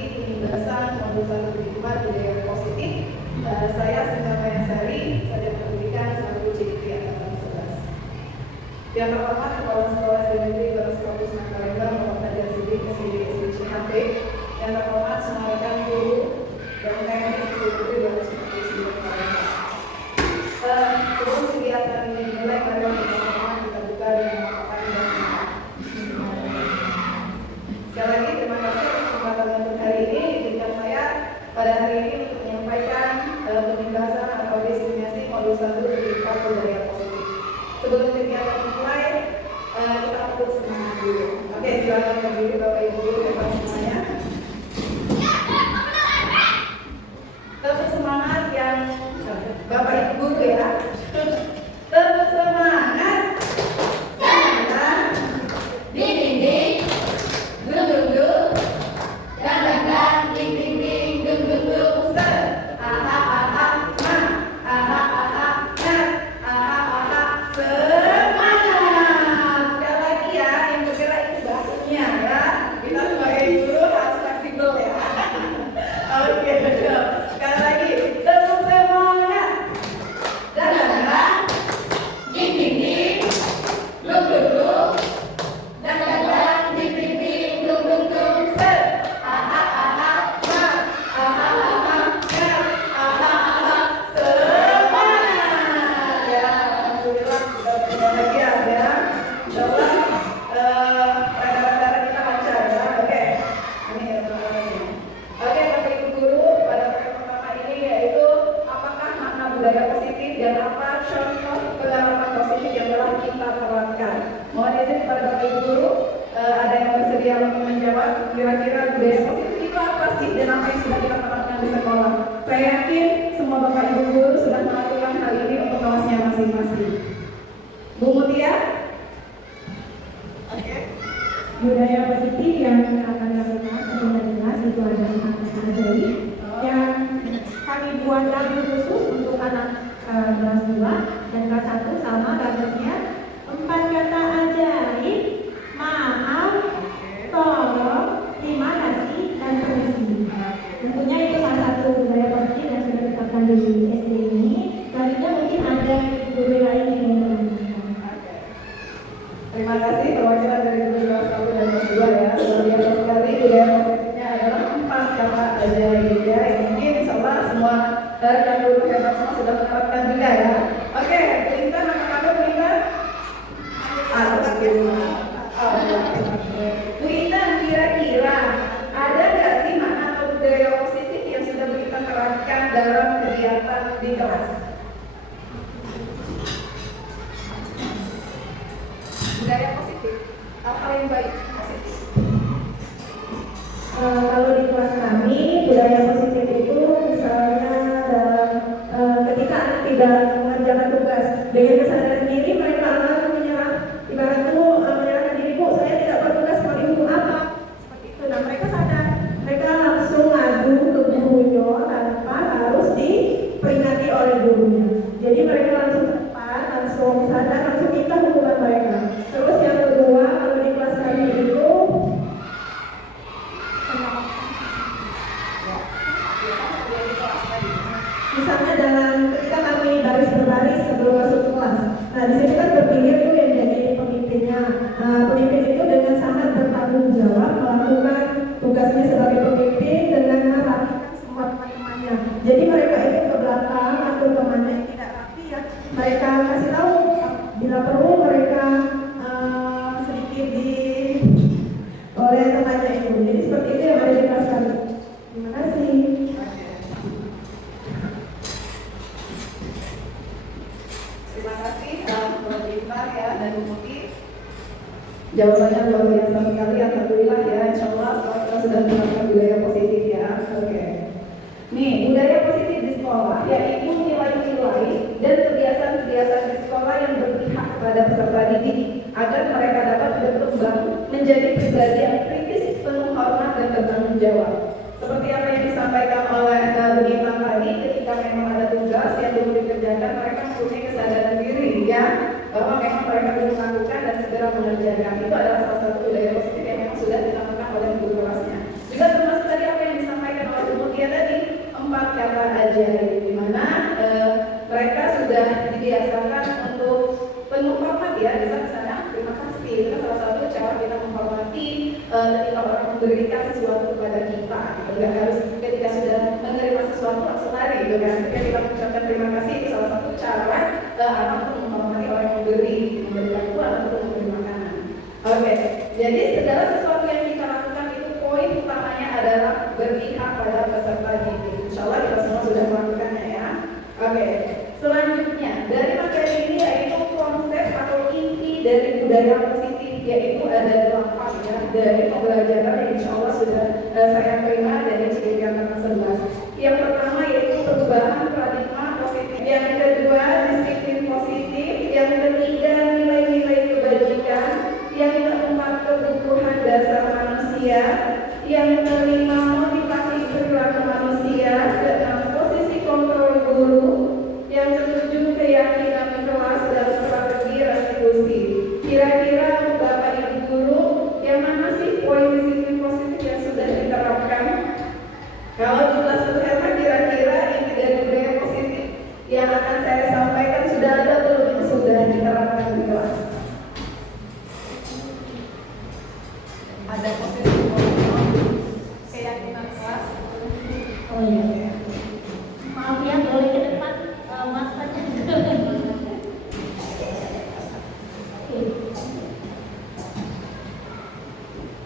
estimasi penindasan modul 1 kehidupan budaya positif. Saya Sinta Mayasari, Sarjana Pendidikan 1 CIP angkatan 11. Yang pertama, Kepala Sekolah SD Negeri Baru Kampus Makalembang, Bapak Fajar Sidik, SID SDCHT. Yang terhormat semua rekan guru dan TNI SDGD 249 Palembang. Sebelum kegiatan ini dimulai, mari bersama-sama kita buka dengan melakukan basmalah. Sekali lagi terima kasih atas kesempatan untuk hari ini. Izinkan saya pada hari ini untuk menyampaikan penindasan atau diskriminasi modul 1 kehidupan budaya positif. Sebelum kegiatan dimulai, kita fokus semangat dulu. Oke, silakan berdiri Bapak Ibu guru dan semuanya. Tetap semangat yang Bapak Ibu guru ya. Tetap semangat. Jangan di dinding, dung dung dung. Jangan ding ding ding, dung dung dung. Set. Aha aha ma. Aha aha na. Aha aha semangat. Sekali lagi ya, yang bergerak itu bahunya ya. Kita sebagai guru harus fleksibel ya. Oke, betul. Sekali lagi, tetap semangat. Jangan ding ding ding, dung dung dung. Jangan ding ding ding, dung dung dung. Set. Aha aha ma. Aha aha na. Aha aha semangat. Ya, alhamdulillah sudah berbahagia ya. Insyaallah rekan-rekan kita lancar ya. Oke. Ini ya teman-teman. Oke, Bapak Ibu guru, pada pertemuan pertama ini yaitu apakah makna budaya positif dan apa contoh pengalaman positif yang telah kita terapkan. Mohon izin kepada Bapak Ibu guru, ada yang bersedia untuk menjawab kira-kira budaya positif itu apa sih dan apa yang sudah kita terapkan di sekolah. Saya yakin semua Bapak Ibu guru sudah melakukan hal ini untuk kelasnya masing-masing. Bu Mutia? Oke. Budaya positif yang akan dilakukan sebenarnya jelas itu ada kata ajaib yang kami buat lagu khusus untuk anak kelas 2 dan kelas 1 sama gambarnya 4 kata ajaib, maaf, tolong, terima kasih, dan permisi. Tentunya itu salah satu budaya positif yang sudah diterapkan di SD ini. Selanjutnya mungkin ada guru lain yang menambahkan. Terima kasih perwakilan dari guru kelas 1 dan kelas 2 ya. Luar biasa sekali budaya positifnya adalah 4 kata ajaib ya. Yang mungkin insyaallah semua rekan guru hebat semua sudah menerapkan juga ya. Oke, Bu Intan, apa Bu Intan? Bu Intan, kira-kira ada nggak sih makna atau budaya positif yang sudah Bu Intan terapkan dalam kegiatan di kelas? Budaya positif, apa yang baik positif? Kalau di kelas kami, budaya positif itu misalnya dalam ketika anak tidak mengerjakan tugas dengan kesadaran diri, mereka akan menyerah, ibarat itu menyerahkan diri, Bu, saya tidak bertugas, mau dihukum apa? Seperti itu. Nah, mereka sadar, mereka langsung ngadu ke gurunya tanpa harus diperingati oleh gurunya. Jadi mereka langsung tepat, langsung sadar, langsung minta hukuman mereka. Terus yang kedua, kalau di kelas kami itu misalnya dalam ketika kami baris berbaris sebelum masuk kelas. Nah, di sini kan berpikir tuh yang jadi pemimpinnya. Nah, pemimpin itu dengan sangat bertanggung jawab melakukan tugasnya sebagai pemimpin dengan merapikan semua teman-temannya. Jadi mereka itu ke belakang atau temannya yang tidak rapi ya. Mereka kasih tahu bila perlu mereka sedikit di oleh temannya itu. Jadi seperti itu yang ada di kelas kami. Terima kasih. Terima kasih Mbak Bintang ya dan Bu Muti. Jawabannya luar biasa sekali, alhamdulillah ya. Insyaallah kita sudah menerapkan budaya positif ya. Oke. Nih, budaya positif di sekolah yaitu nilai-nilai dan kebiasaan-kebiasaan di sekolah yang berpihak kepada peserta didik agar mereka dapat berkembang menjadi pribadi yang kritis, penuh hormat dan bertanggung jawab. Seperti apa yang disampaikan oleh Bu Bintang tadi, ketika memang ada tugas yang belum dikerjakan, mereka mempunyai kesadaran diri ya bahwa memang mereka belum melakukan dan segera mengerjakan. Itu adalah salah satu budaya positif yang memang sudah ditanamkan oleh guru kelasnya. Juga termasuk tadi apa yang pagi hari ini, di mana mereka sudah dibiasakan untuk penuh hormat ya, bisa misalnya terima kasih. Itu salah satu cara kita menghormati ketika orang memberikan sesuatu kepada kita. Tidak harus ketika sudah menerima sesuatu langsung lari, gitu kan? Ketika kita mengucapkan terima kasih itu salah satu cara anak untuk menghormati orang yang memberikan uang atau memberi makanan. Oke, jadi segala sesuatu yang kita lakukan itu poin utamanya adalah berpihak pada peserta didik. Insya Allah kita semua sudah melakukannya ya. Oke, selanjutnya dari materi ini yaitu konsep atau inti dari budaya positif, yaitu ada 8 ya dari pembelajaran yang insya Allah sudah saya terima dari CGG Angkatan 11. Yang pertama yaitu perubahan paradigma positif, yang kedua disiplin positif, yang ketiga nilai-nilai kebajikan, yang keempat kebutuhan dasar manusia, yang kelima motivasi perilaku manusia, keenam posisi kontrol guru, yang ketujuh keyakinan kelas dan strategi restitusi. Kira-kira Bapak Ibu guru, yang mana sih poin disiplin positif yang sudah diterapkan? Kalau di kelas pertama kira-kira inti dari budaya positif yang akan saya sampaikan sudah ada belum yang sudah diterapkan di kelas? Ada posisi kontrol, keyakinan kelas. Oh iya. Maaf ya, boleh ke depan masanya.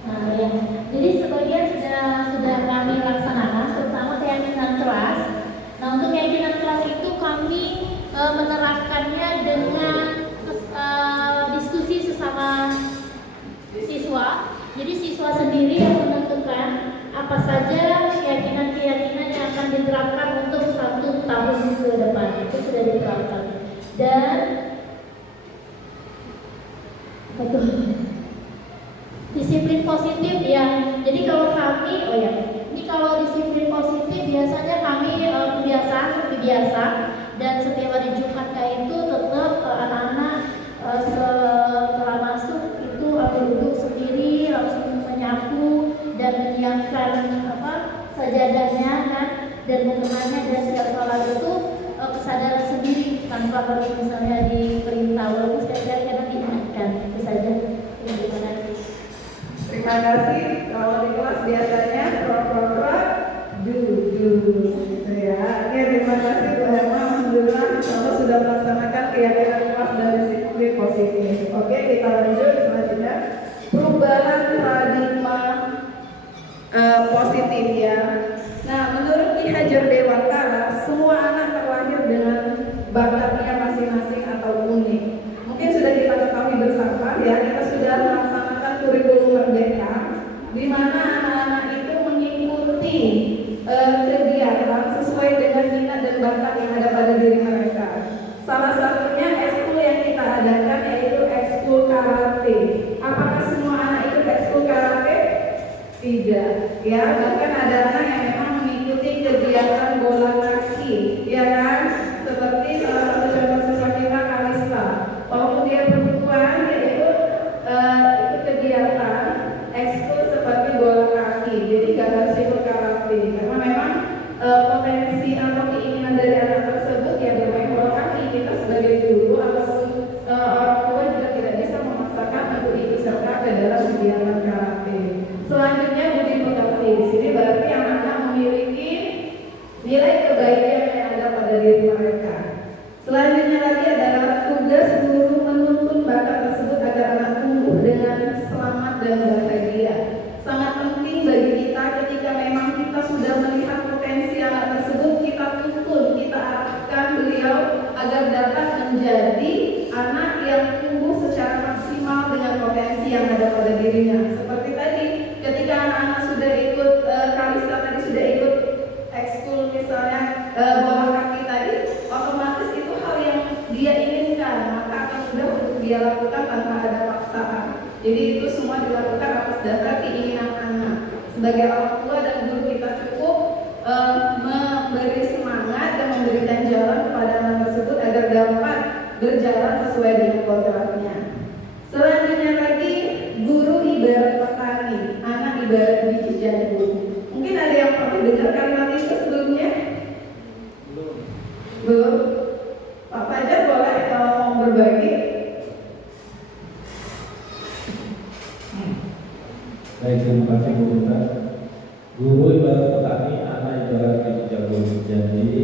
Nah ya, jadi sebagian sudah kami laksanakan, terutama keyakinan kelas. Nah untuk keyakinan kelas itu kami menerapkannya dengan diskusi sesama siswa. Jadi siswa sendiri yang menentukan apa saja keyakinan-keyakinan yang akan diterapkan untuk 1 tahun ke depan. Itu sudah diterapkan. Dan betul. Disiplin positif ya. Jadi kalau kami, ini kalau disiplin positif biasanya kami seperti biasa, dan setiap hari Jumat itu tetap anak-anak setelah masuk itu duduk sendiri langsung menyapu dan menyiapkan sajadahnya kan, dan mengenanya, dan setiap sholat itu kesadaran sendiri tanpa harus misalnya diperintah, walaupun sekali-kali kadang diingatkan. Itu saja. Terima kasih. Terima kasih. Kalau di kelas biasanya pro gitu ya. Oke, terima kasih Bu Herma. Alhamdulillah kita sudah melaksanakan keyakinan kelas dan disiplin positif. Oke, kita lanjut selanjutnya. Perubahan paradigma positif ya. Nah, menurut Ki Hajar Dewantara, semua anak terlahir dengan bakatnya masing-masing atau unik. Mungkin sudah kita ketahui bersama ya, kita sudah melaksanakan kurikulum merdeka, di mana anak-anak itu mengikuti kegiatan sesuai dengan minat dan bakat yang ada pada diri mereka. Salah satunya ekskul yang kita adakan yaitu ekskul karate. Apakah semua anak ikut ekskul karate? Tidak, ya. Bahkan ada anak yang memang mengikuti kegiatan bola kaki, ya kan? Seperti salah satu contoh siswa kita Kalista. Walaupun dia perempuan, dia ikut kegiatan ekskul seperti bola kaki. Jadi gak harus ikut karate, karena memang potensi atau keinginan dari anak tersebut ya bermain bola kaki. Kita sebagai guru ataupun orang tua juga tidak bisa memaksakan untuk ikut serta ke dalam kegiatan karate. Selanjutnya budi pekerti. Di sini berarti anak-anak memiliki nilai kebaikan yang ada pada diri mereka. Selanjutnya lagi adalah tugas guru menuntun bakat tersebut agar anak tumbuh dengan selamat dan bahagia. Sangat penting bagi kita ketika memang kita sudah melihat potensi anak tersebut, kita tuntun, kita arahkan beliau agar dapat menjadi anak yang tumbuh secara maksimal dengan potensi yang ada pada dirinya. Seperti tadi, ketika anak-anak sudah ikut Kalista tadi sudah ikut ekskul misalnya bola kaki tadi, otomatis itu hal yang dia inginkan, maka akan mudah untuk dia lakukan tanpa ada paksaan. Jadi itu semua dilakukan atas dasar keinginan anak. Sebagai orang tua dan guru kita cukup memberi semangat dan memberikan jalan kepada anak tersebut agar dapat berjalan sesuai dengan kodratnya. Selanjutnya lagi, guru ibarat petani, anak ibarat biji jagung. Mungkin ada yang pernah dengar kalimat itu sebelumnya? anak-anak di Jagung. Jadi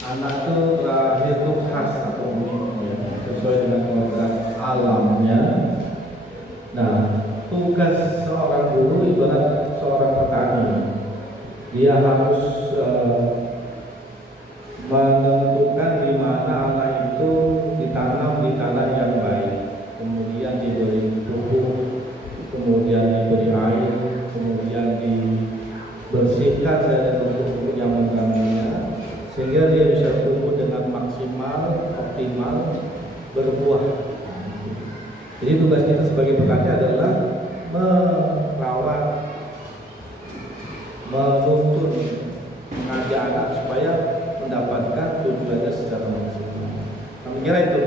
anak itu lahir itu khas atau unik ya, sesuai dengan kodrat alamnya. Nah, tugas seorang guru ibarat seorang petani. Dia harus menentukan di mana anak itu ditanam di tanah yang baik, kemudian diberi pupuk, kemudian diberi air, kemudian dibersihkan dari pupuk yang mengganggunya, sehingga dia bisa tumbuh dengan maksimal, optimal, berbuah. Jadi tugas kita sebagai petani adalah merawat, menuntun, mengajak anak supaya mendapatkan tujuannya secara maksimal. Kami kira itu.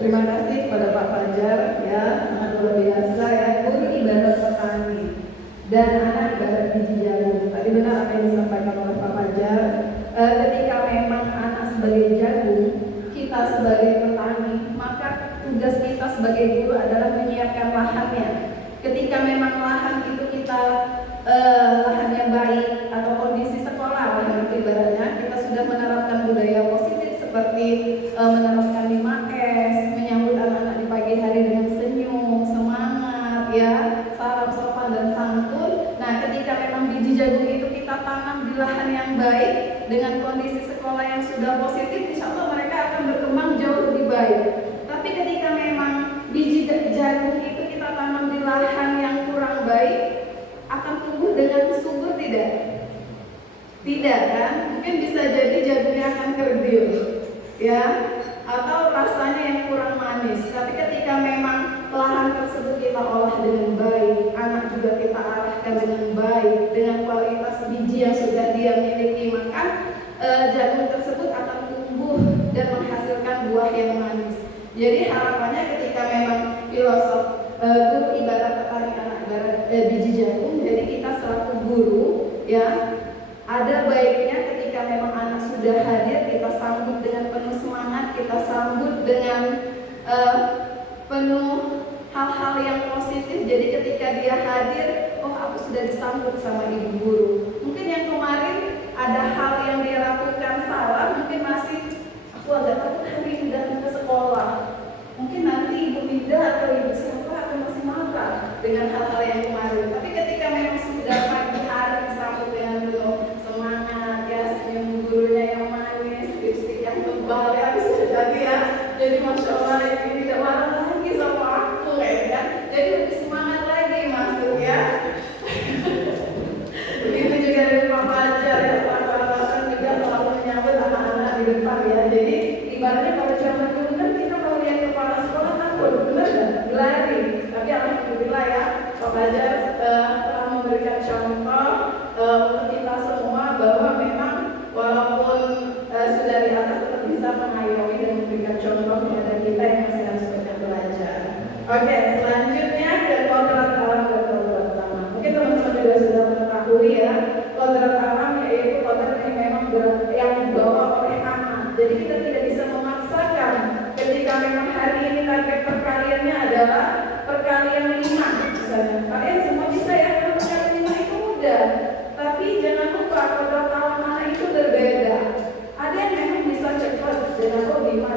Terima kasih kepada Pak Fajar ya, sangat luar biasa ya. Guru ibarat petani dan anak ibarat biji jagung. Tadi benar apa yang disampaikan oleh Pak Fajar. Ketika memang anak sebagai jagung, kita sebagai petani, maka tugas kita sebagai guru adalah menyiapkan lahannya. Ketika memang lahan itu kita lahannya baik atau kondisi sekolah, lahan itu ibaratnya kita sudah menerapkan budaya positif seperti menerapkan 5S, menyambut anak-anak di pagi hari dengan senyum, semangat ya, salam sopan dan santun. Nah, ketika memang biji jagung itu kita tanam di lahan yang baik dengan kondisi sekolah yang sudah positif, insya Allah mereka akan berkembang jauh lebih baik. Tapi ketika memang biji jagung itu kita tanam di lahan yang kurang baik, akan tumbuh dengan subur tidak? Tidak kan? Mungkin bisa jadi jagungnya akan kerdil ya, atau rasanya yang kurang manis. Tapi ketika memang lahan tersebut kita olah dengan baik, anak juga kita arahkan dengan baik, dengan kualitas biji yang sudah dia miliki, maka jagung tersebut akan tumbuh dan menghasilkan buah yang manis. Jadi harapannya ketika memang filosof guru ibarat petani, anak ibarat biji jagung. Jadi kita selaku guru ya, ada baiknya ketika memang anak sudah hadir, kita sambut dengan penuh semangat, kita sambut dengan penuh hal-hal yang positif. Jadi ketika dia hadir, oh aku sudah disambut sama ibu guru. Mungkin yang kemarin ada hal yang dia lakukan salah, mungkin masih aku agak takut hari ini datang ke sekolah. Mungkin nanti ibu Mida atau ibu siapa akan masih marah dengan hal-hal yang kemarin. Tapi ketika memang sudah pagi hari disambut dengan penuh semangat ya, senyum gurunya yang manis, lipstik yang tebal ya, bisa jadi ya. Jadi masya Allah ini tidak marah lagi sama aku ya kan. Jadi lebih semangat lagi masuk ya. Begitu juga dari Pak Fajar ya, Pak Fajar juga selalu menyambut anak-anak di depan ya. Jadi ibaratnya kalau zaman dulu kan kita kalau lihat kepala sekolah kan benar dan berlari. Tapi alhamdulillah ya, Pak Fajar telah memberikan contoh untuk kita semua bahwa memang walaupun sudah di atas tetap bisa mengayomi dan memberikan contoh kepada kita yang masih harus banyak belajar. Oke, selanjutnya ke kodrat alam dan kodrat zaman. Mungkin teman-teman juga sudah mengetahui ya, kodrat alam yaitu kodrat yang memang yang dibawa oleh anak. Jadi kita tidak bisa memaksakan. Ketika memang hari ini target perkaliannya adalah perkalian 5 misalnya, kalian semua bisa ya, kalau perkalian 5 itu mudah. Tapi jangan lupa kodrat alam anak itu berbeda. Ada yang memang bisa cepat dengan 5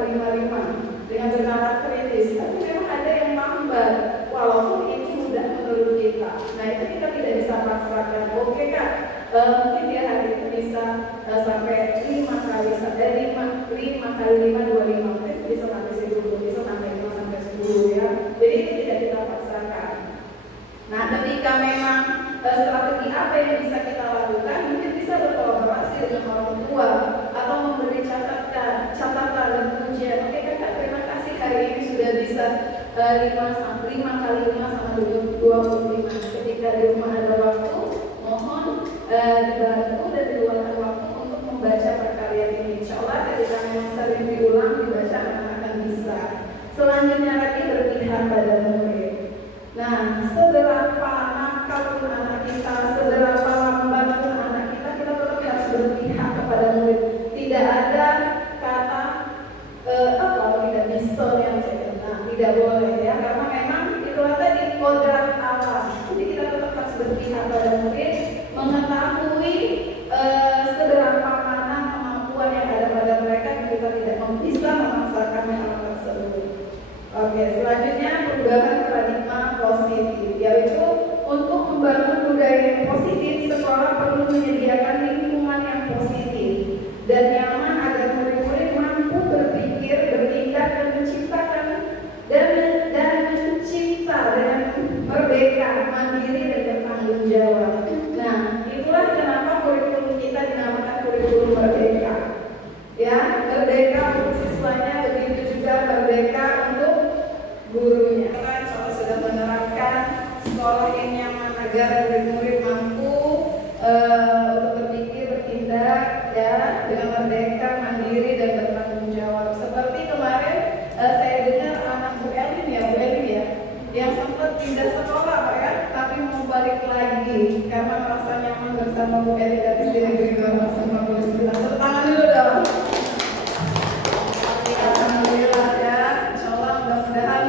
dengan bernalar kritis, tapi memang ada yang lambat walaupun itu mudah menurut kita. Nah itu kita tidak bisa paksakan. Oke kak, mungkin dia hari itu bisa sampai 5 kali 5 kali 5 25, mungkin bisa sampai 10, bisa sampai 5 sampai 10 ya. Jadi itu tidak kita paksakan. Nah ketika memang strategi apa yang bisa kita lakukan, mungkin bisa berkolaborasi dengan orang tua atau memberi catatan dan pujian. Oke kakak, terima kasih hari ini sudah bisa 5 kali 5 sama 25. Ketika di rumah ada waktu, mohon dibantu dan diluangkan waktu untuk membaca perkalian ini. Insya Allah ketika memang sering diulang, dibaca akan bisa. Selanjutnya lagi berpihak pada murid. Nah, seberapa nakal pun anak kita, seberapa lambat pun anak kita, kita tetap harus berpihak kepada murid. Tidak ada kata kalau tidak bisa yang saya tidak boleh ya, karena memang itulah tadi kodrat alam. Jadi kita tetap harus berpihak pada murid, mengetahui seberapa mana kemampuan yang ada pada mereka, kita tidak bisa memaksakan hal tersebut. Oke, selanjutnya perubahan paradigma positif, yaitu untuk membangun budaya yang positif, sekolah perlu menyediakan lingkungan yang positif dan nyaman agar murid-murid mampu berpikir, bertindak, dan menciptakan dan mencipta dengan merdeka, mandiri, dan bertanggung jawab. Nah, itulah kenapa kurikulum kita dinamakan kurikulum merdeka. Ya, merdeka untuk siswanya, begitu juga merdeka untuk gurunya. Kita sudah menerapkan sekolah yang nyaman agar murid-murid mampu untuk berpikir, bertindak, ya, dengan merdeka, mandiri, dan bertanggung jawab. Seperti kemarin saya dengar anak Bu Elin ya, yang sempat pindah sekolah Pak ya, tapi mau balik lagi karena merasa nyaman bersama Bu Elin dari SD Negeri 249. Tepuk tangan dulu dong. Alhamdulillah ya, insya Allah mudah-mudahan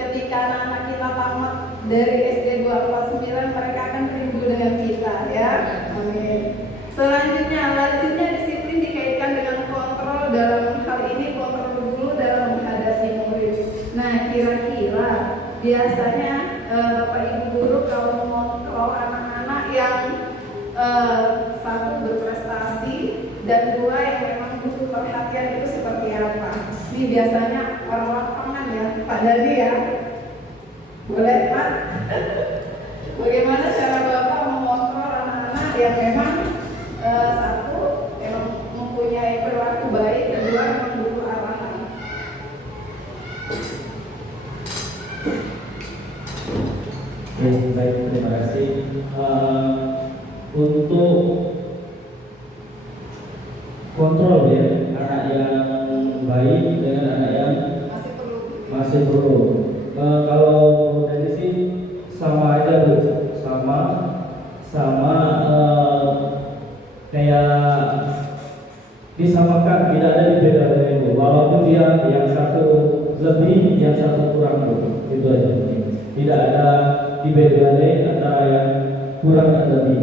ketika anak-anak kita tamat dari SD 249 mereka akan rindu dengan kita ya. Amin. Selanjutnya, lazimnya disiplin dikaitkan dengan kontrol, dalam hal ini kontrol guru dalam menghadapi murid. Nah, kira-kira biasanya Bapak Ibu guru kalau mengontrol anak-anak yang satu berprestasi dan dua yang memang butuh perhatian itu seperti apa? Ini biasanya orang lapangan ya, Pak Dadi ya. Boleh Pak? Bagaimana cara Bapak mengontrol anak-anak yang memang satu memang mempunyai perilaku baik, kedua memang butuh arahan? Baik, terima kasih. Untuk kontrol ya, anak yang baik dengan anak yang masih perlu. Kalau dari sih sama aja Bu, sama kayak disamakan, tidak ada dibedakan Bu. Walaupun dia yang satu lebih, yang satu kurang Bu, itu aja. Tidak ada dibedakan antara yang kurang dan lebih,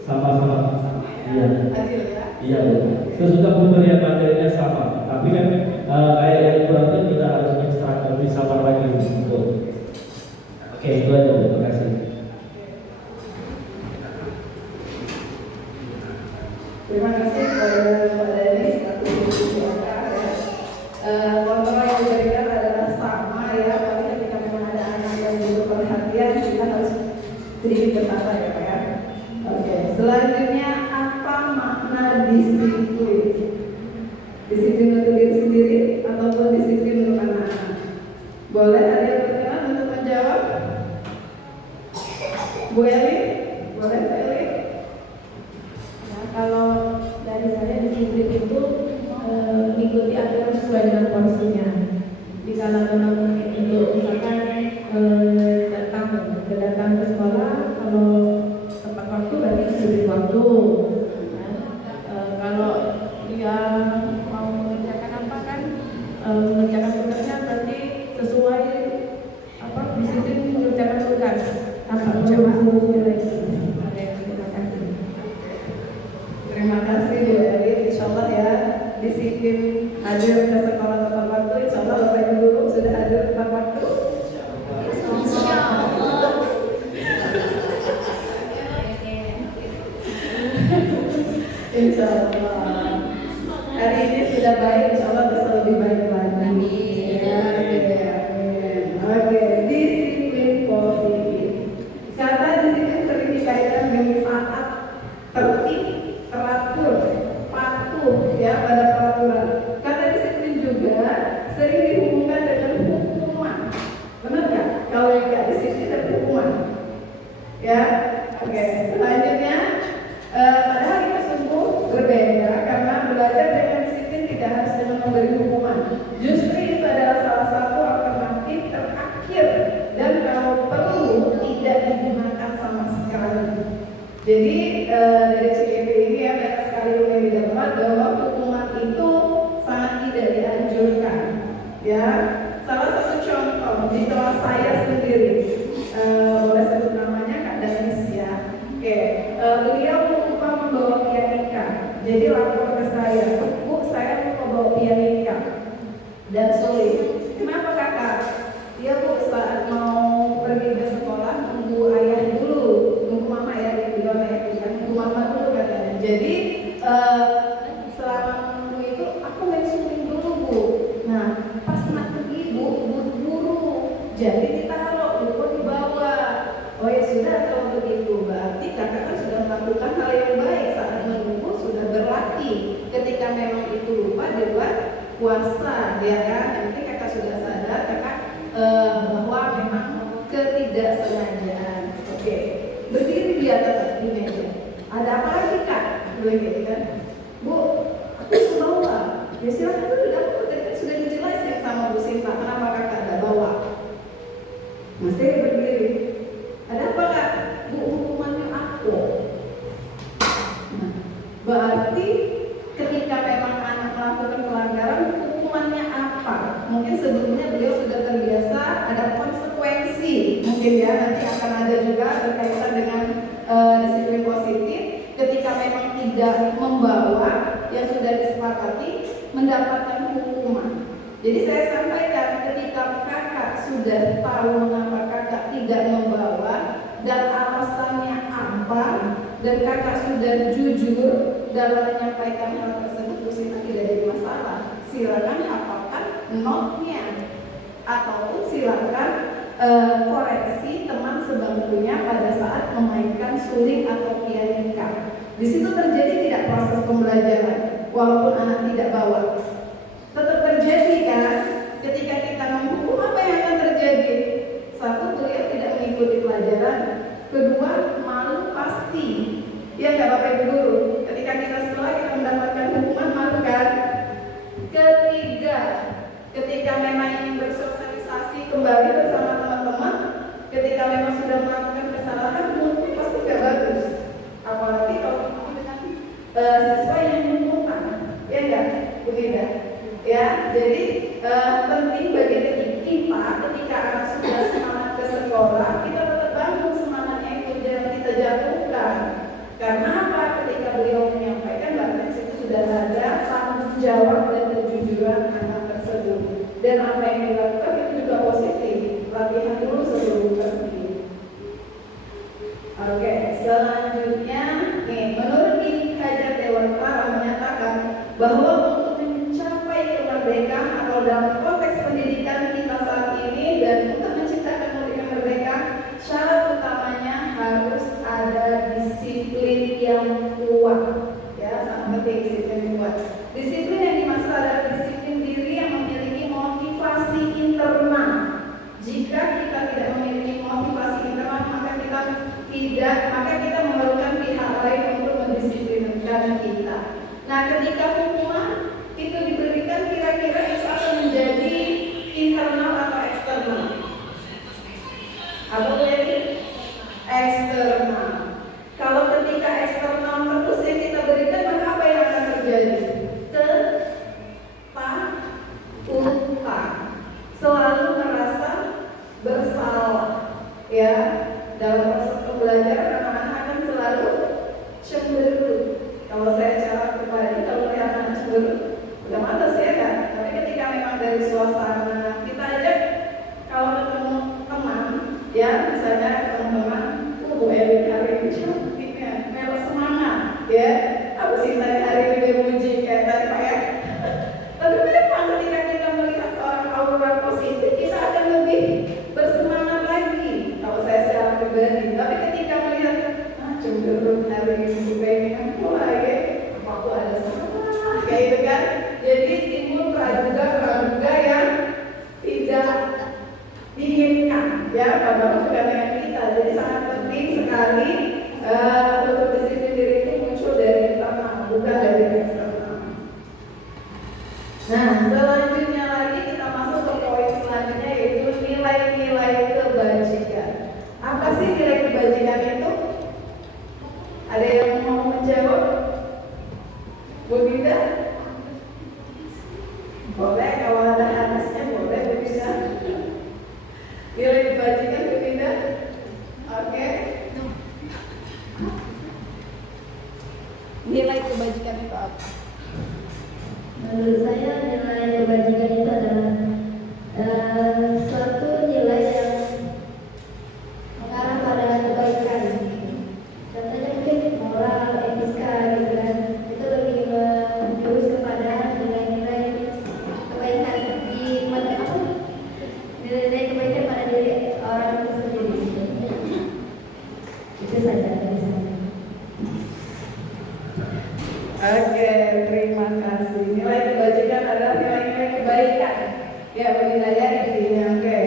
sama-sama. Iya. Iya Bu. Sesudah pemberian materinya sama, tapi kan kayak yang kurang itu kita harus ekstrak lebih sabar lagi untuk. Oke, itu aja Bu. Terima kasih. Terima kasih kepada Pak Dani selaku guru ya. Kontrol yang diberikan adalah sama ya, tapi ketika memang ada anak yang butuh perhatian kita harus sedikit bersabar ya Pak ya. Oke, selanjutnya apa makna disiplin? Disiplin untuk diri sendiri ataupun disiplin untuk anak-anak? Boleh ada yang berkenan untuk menjawab? Bu Eli? Boleh Bu Eli? Kalau dari saya disiplin itu mengikuti aturan sesuai dengan porsinya. Jika memang itu misalkan datang ke sekolah, kalau tepat waktu berarti disiplin waktu. Kalau dia mau mengerjakan apa kan, mengerjakan tugasnya berarti sesuai disiplin mengerjakan tugas tanpa mencoba lagi. Terima kasih Bu Eli, insya Allah ya disiplin hadir ke sekolah tepat waktu. Insya Allah Bapak Ibu guru sudah hadir tepat waktu. Insya Allah hari ini sudah baik, insya Allah bisa lebih baik lagi. Oke, disiplin positif. Kata disiplin sering dikaitkan dengan taat, tertib, teratur, patuh ya pada peraturan. Kata disiplin juga sering dihubungkan dengan hukuman. Benar nggak? Kalau yang nggak disiplin ada hukuman. Ya, oke. Selanjutnya, padahal itu sungguh berbeda karena belajar dengan disiplin tidak harus dengan memberi hukuman. Justru itu adalah salah satu alternatif terakhir dan kalau perlu tidak digunakan sama sekali. Jadi dari CGP ini ya banyak sekali yang didapat bahwa hukuman itu sangat tidak dianjurkan. Ya, salah satu contoh di kelas saya sendiri, boleh sebut namanya Jadi lapor ke saya, Bu, saya mau bawa pianika dan sulit. Kenapa kakak? Dia Bu saat mau pergi ke sekolah nunggu ayah dulu, nunggu mama ya, dia bilang ya, nunggu mama dulu katanya. Jadi selama menunggu itu aku main suling dulu Bu. Nah pas nak pergi Bu, buru-buru, jadi ditaruh, lupa dibawa. Oh ya sudah, kalau begitu berarti kakak kan sudah melakukan hal yang baik saat menunggu, sudah berlatih. Ketika memang itu lupa di luar puasa, ya kan? Nanti kakak sudah sadar kakak bahwa memang ketidaksengajaan. Oke, berdiri di atas di meja. Ada apa lagi kak? Boleh gitu kan? Bu, aku mau bawa. Ya silakan dulu, sudah dijelasin sama Bu Sinta kenapa kakak ada bawa. Masih berdiri. Ada apa kak? Bu, hukumannya aku. Nah, berarti ketika memang anak melakukan pelanggaran, hukumannya apa? Mungkin sebelumnya beliau sudah terbiasa ada konsekuensi. Mungkin ya nanti akan ada juga berkaitan dengan disiplin positif. Ketika memang tidak membawa yang sudah disepakati, mendapatkan hukuman. Jadi saya sampaikan ketika kakak sudah tahu mengapa kakak tidak membawa dan alasannya apa, dan kakak sudah jujur dalam menyampaikan hal tersebut, Muslimah tidak jadi masalah. Silakan hafalkan notnya ataupun silakan koreksi teman sebangkunya pada saat memainkan suling atau pianika. Di situ terjadi tidak proses pembelajaran, walaupun anak tidak bawa. Tetap terjadi kan? Ketika kita menghukum, apa yang akan terjadi? Satu, beliau tidak mengikuti pelajaran. Kedua, malu pasti. Ya nggak Bapak Ibu Guru. Ketika kita sekolah kita mendapatkan hukuman, malu kan? Ketiga, ketika memang ingin bersosialisasi kembali bersama teman-teman, ketika memang sudah melakukan kesalahan, mungkin pasti nggak bagus. Apalagi kalau ketemu dengan siswa yang mengumpulkan, ya enggak, Bu Linda? Ya, jadi penting bagi kita ketika anak sudah semangat ke sekolah, kita tetap bangun semangatnya itu, jangan kita jatuhkan. Karena apa? Ketika beliau menyampaikan bahwa itu sudah ada tanggung jawab dan kejujuran anak tersebut. Dan apa yang dilakukan itu juga positif. Latihan dulu sebelum pergi. Oke, selanjutnya nih, menurut Ibnu Hajar Dewantara menyatakan bahwa untuk mencapai kemerdekaan atau dalam konteks pendidikan kita saat ini dan untuk menciptakan pendidikan merdeka, syarat utamanya harus ada disiplin yang kuat. Ya, sangat penting disiplin yang kuat. Disiplin yang dimaksud adalah disiplin diri yang memiliki motivasi internal. Jika kita tidak memiliki motivasi internal, maka kita memerlukan pihak lain untuk mendisiplinkan kita. Nah, ketika hukuman itu diberikan, kira-kira itu akan menjadi internal atau eksternal? Atau menjadi eksternal. Kalau ketika eksternal terus yang kita berikan, maka apa yang akan terjadi? Ketakutan, selalu merasa bersalah. Ya, dalam proses pembelajaran anak-anak akan selalu cemberut. Kalau saya cara pribadi, kalau lihat anak cemberut, udah males ya kan? Tapi ketika memang dari suasana kita ajak, kalau ketemu teman, ya misalnya teman-teman, Bu Erin hari ini cantiknya, melo semangat, ya. Aku sih tadi hari ini memuji kayak tadi Pak ya. Tapi memang ketika kita melihat orang aura positif, kita akan lebih bersemangat lagi. Kalau saya secara pribadi, tapi ketika melihat cemberut hari ini pengen mulai ya, aku ada salah kayak gitu kan. Jadi timbul praduga yang tidak diinginkan ya pada dengan kita. Jadi sangat penting sekali untuk disiplin diri itu muncul dari internal, bukan dari eksternal. Nah, selanjutnya lagi kita masuk ke poin selanjutnya, yaitu nilai-nilai kebajikan. Apa sih nilai kebajikan itu? Ada yang mau menjawab? Bu Dinda? Boleh, kalau ada hadisnya boleh Bu Dinda. Nilai kebajikan Bu Dinda? Oke. Nilai kebajikan kebajikan itu apa? Menurut saya nilai kebajikan itu adalah suatu nilai yang mengarah pada kebaikan. Contohnya mungkin moral, etika gitu kan. Itu lebih menjurus kepada nilai-nilai kebaikan di pada apa? Nilai-nilai kebaikan pada diri orang itu sendiri. Itu saja dari saya. Oke, terima kasih. Nilai kebajikan adalah nilai-nilai kebaikan. Ya, bagi saya intinya. Oke.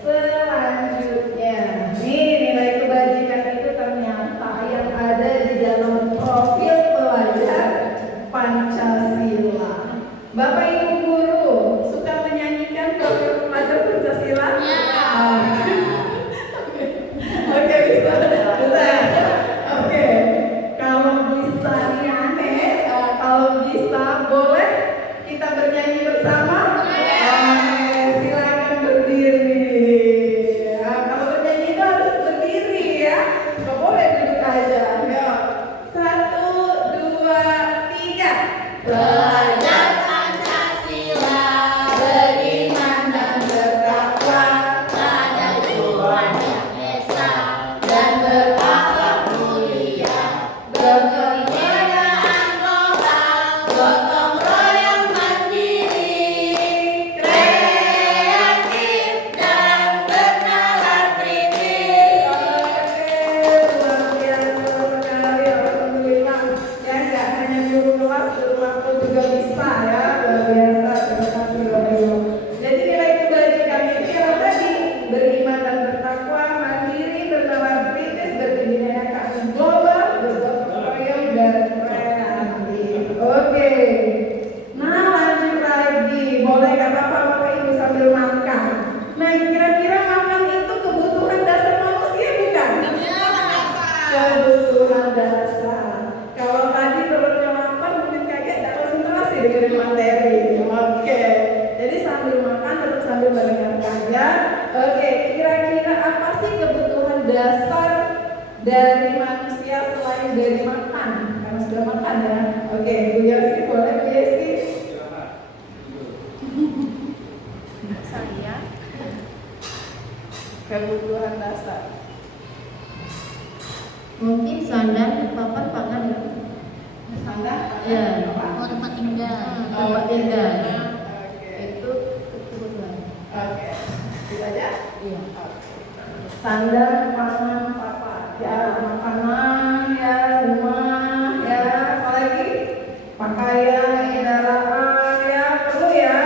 Selanjutnya, nih nilai kebajikan itu ternyata yang ada di dalam profil pelajar Pancasila. Bapak Ibu guru suka menyanyikan profil pelajar Pancasila? Oke, bisa. Oke. Kalau bisa nih aneh, kalau bisa boleh kita bernyanyi bersama? Oke, silakan berdiri. Kalau bernyanyi itu harus berdiri ya, nggak boleh duduk aja. Yuk, 1, 2, 3. Belajar Pancasila, beriman dan bertakwa pada Tuhan Yang Esa dan berakhlak mulia, berkebudayaan global, gotong royong mandiri, kreatif dan bernalar kritis. Oke, luar biasa sekali, alhamdulillah. Ya, nggak hanya guru kelas, guru waktu juga bisa ya, luar biasa. Terima kasih Bapak Ibu. Jadi nilai kebajikan itu yang tadi beriman dan bertakwa, mandiri, bernalar kritis, berkebudayaan global, bergotong royong dan kreatif. Oke. Nah, lanjut lagi. Boleh nggak Bapak Ibu sambil makan? Nah, kira-kira makan itu kebutuhan dasar manusia bukan? Kebutuhan dasar. Kalau tadi perutnya lapar mungkin kayak tidak konsentrasi dengan materi. Oke. Jadi sambil makan tetap sambil mendengarkan ya. Oke, kira-kira apa sih kebutuhan dasar dari manusia selain dari makan? Karena sudah makan ya. Oke, Bu Yesi boleh Bu Yesi? Saya kebutuhan dasar. Mungkin sandang, papan, pangan ya. Sandang? Ya. Apa? Tempat tinggal. Oh, Tempat tinggal. Oke. Itu kebutuhan. Oke. Itu aja? Iya. Sandang, pangan, papan, ya makanan, ya rumah, ya apalagi pakaian, kendaraan, ya perlu ya.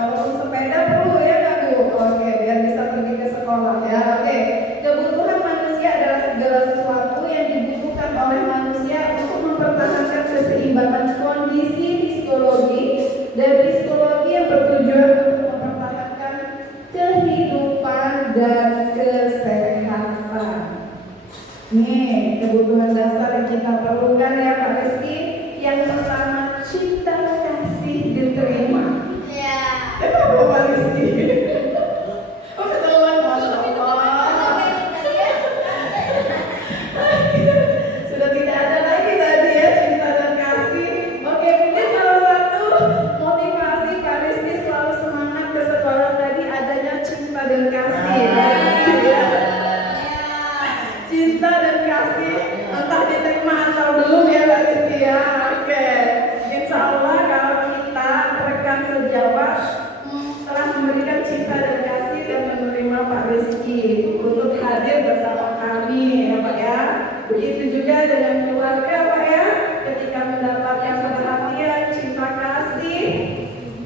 Walaupun sepeda perlu ya Kak Bu. Oke, biar bisa pergi ke sekolah ya. Oke, kebutuhan manusia adalah segala sesuatu yang dibutuhkan oleh manusia untuk mempertahankan keseimbangan kondisi psikologi dan psikologi yang bertujuan untuk mempertahankan kehidupan dan kesehatan. Nih, kebutuhan dasar yang kita perlukan ya Pak Rizky. Yang pertama, cinta kasih diterima. Iya. Kenapa Pak Rizky? Oh, keseluruhan, Masya Allah. Sudah tidak ada lagi tadi ya cinta dan kasih. Oke, mungkin salah satu motivasi Pak Rizky selalu semangat ke sekolah tadi adanya cinta dan kasih. Ya. Cinta dan kasih entah diterima atau belum ya Pak Rizky ya. Oke, insya Allah kalau kita rekan sejawat telah memberikan cinta dan kasih dan menerima Pak Rizky untuk hadir bersama kami ya Pak ya. Begitu juga dengan keluarga Pak ya, ketika mendapatkan perhatian, cinta kasih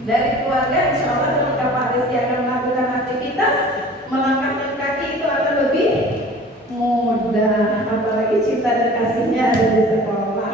dari keluarga, insya Allah ketika Pak Rizky akan melakukan aktivitas, melangkahkan kaki itu akan lebih mudah, apalagi cinta dan kasihnya ada di sekolah.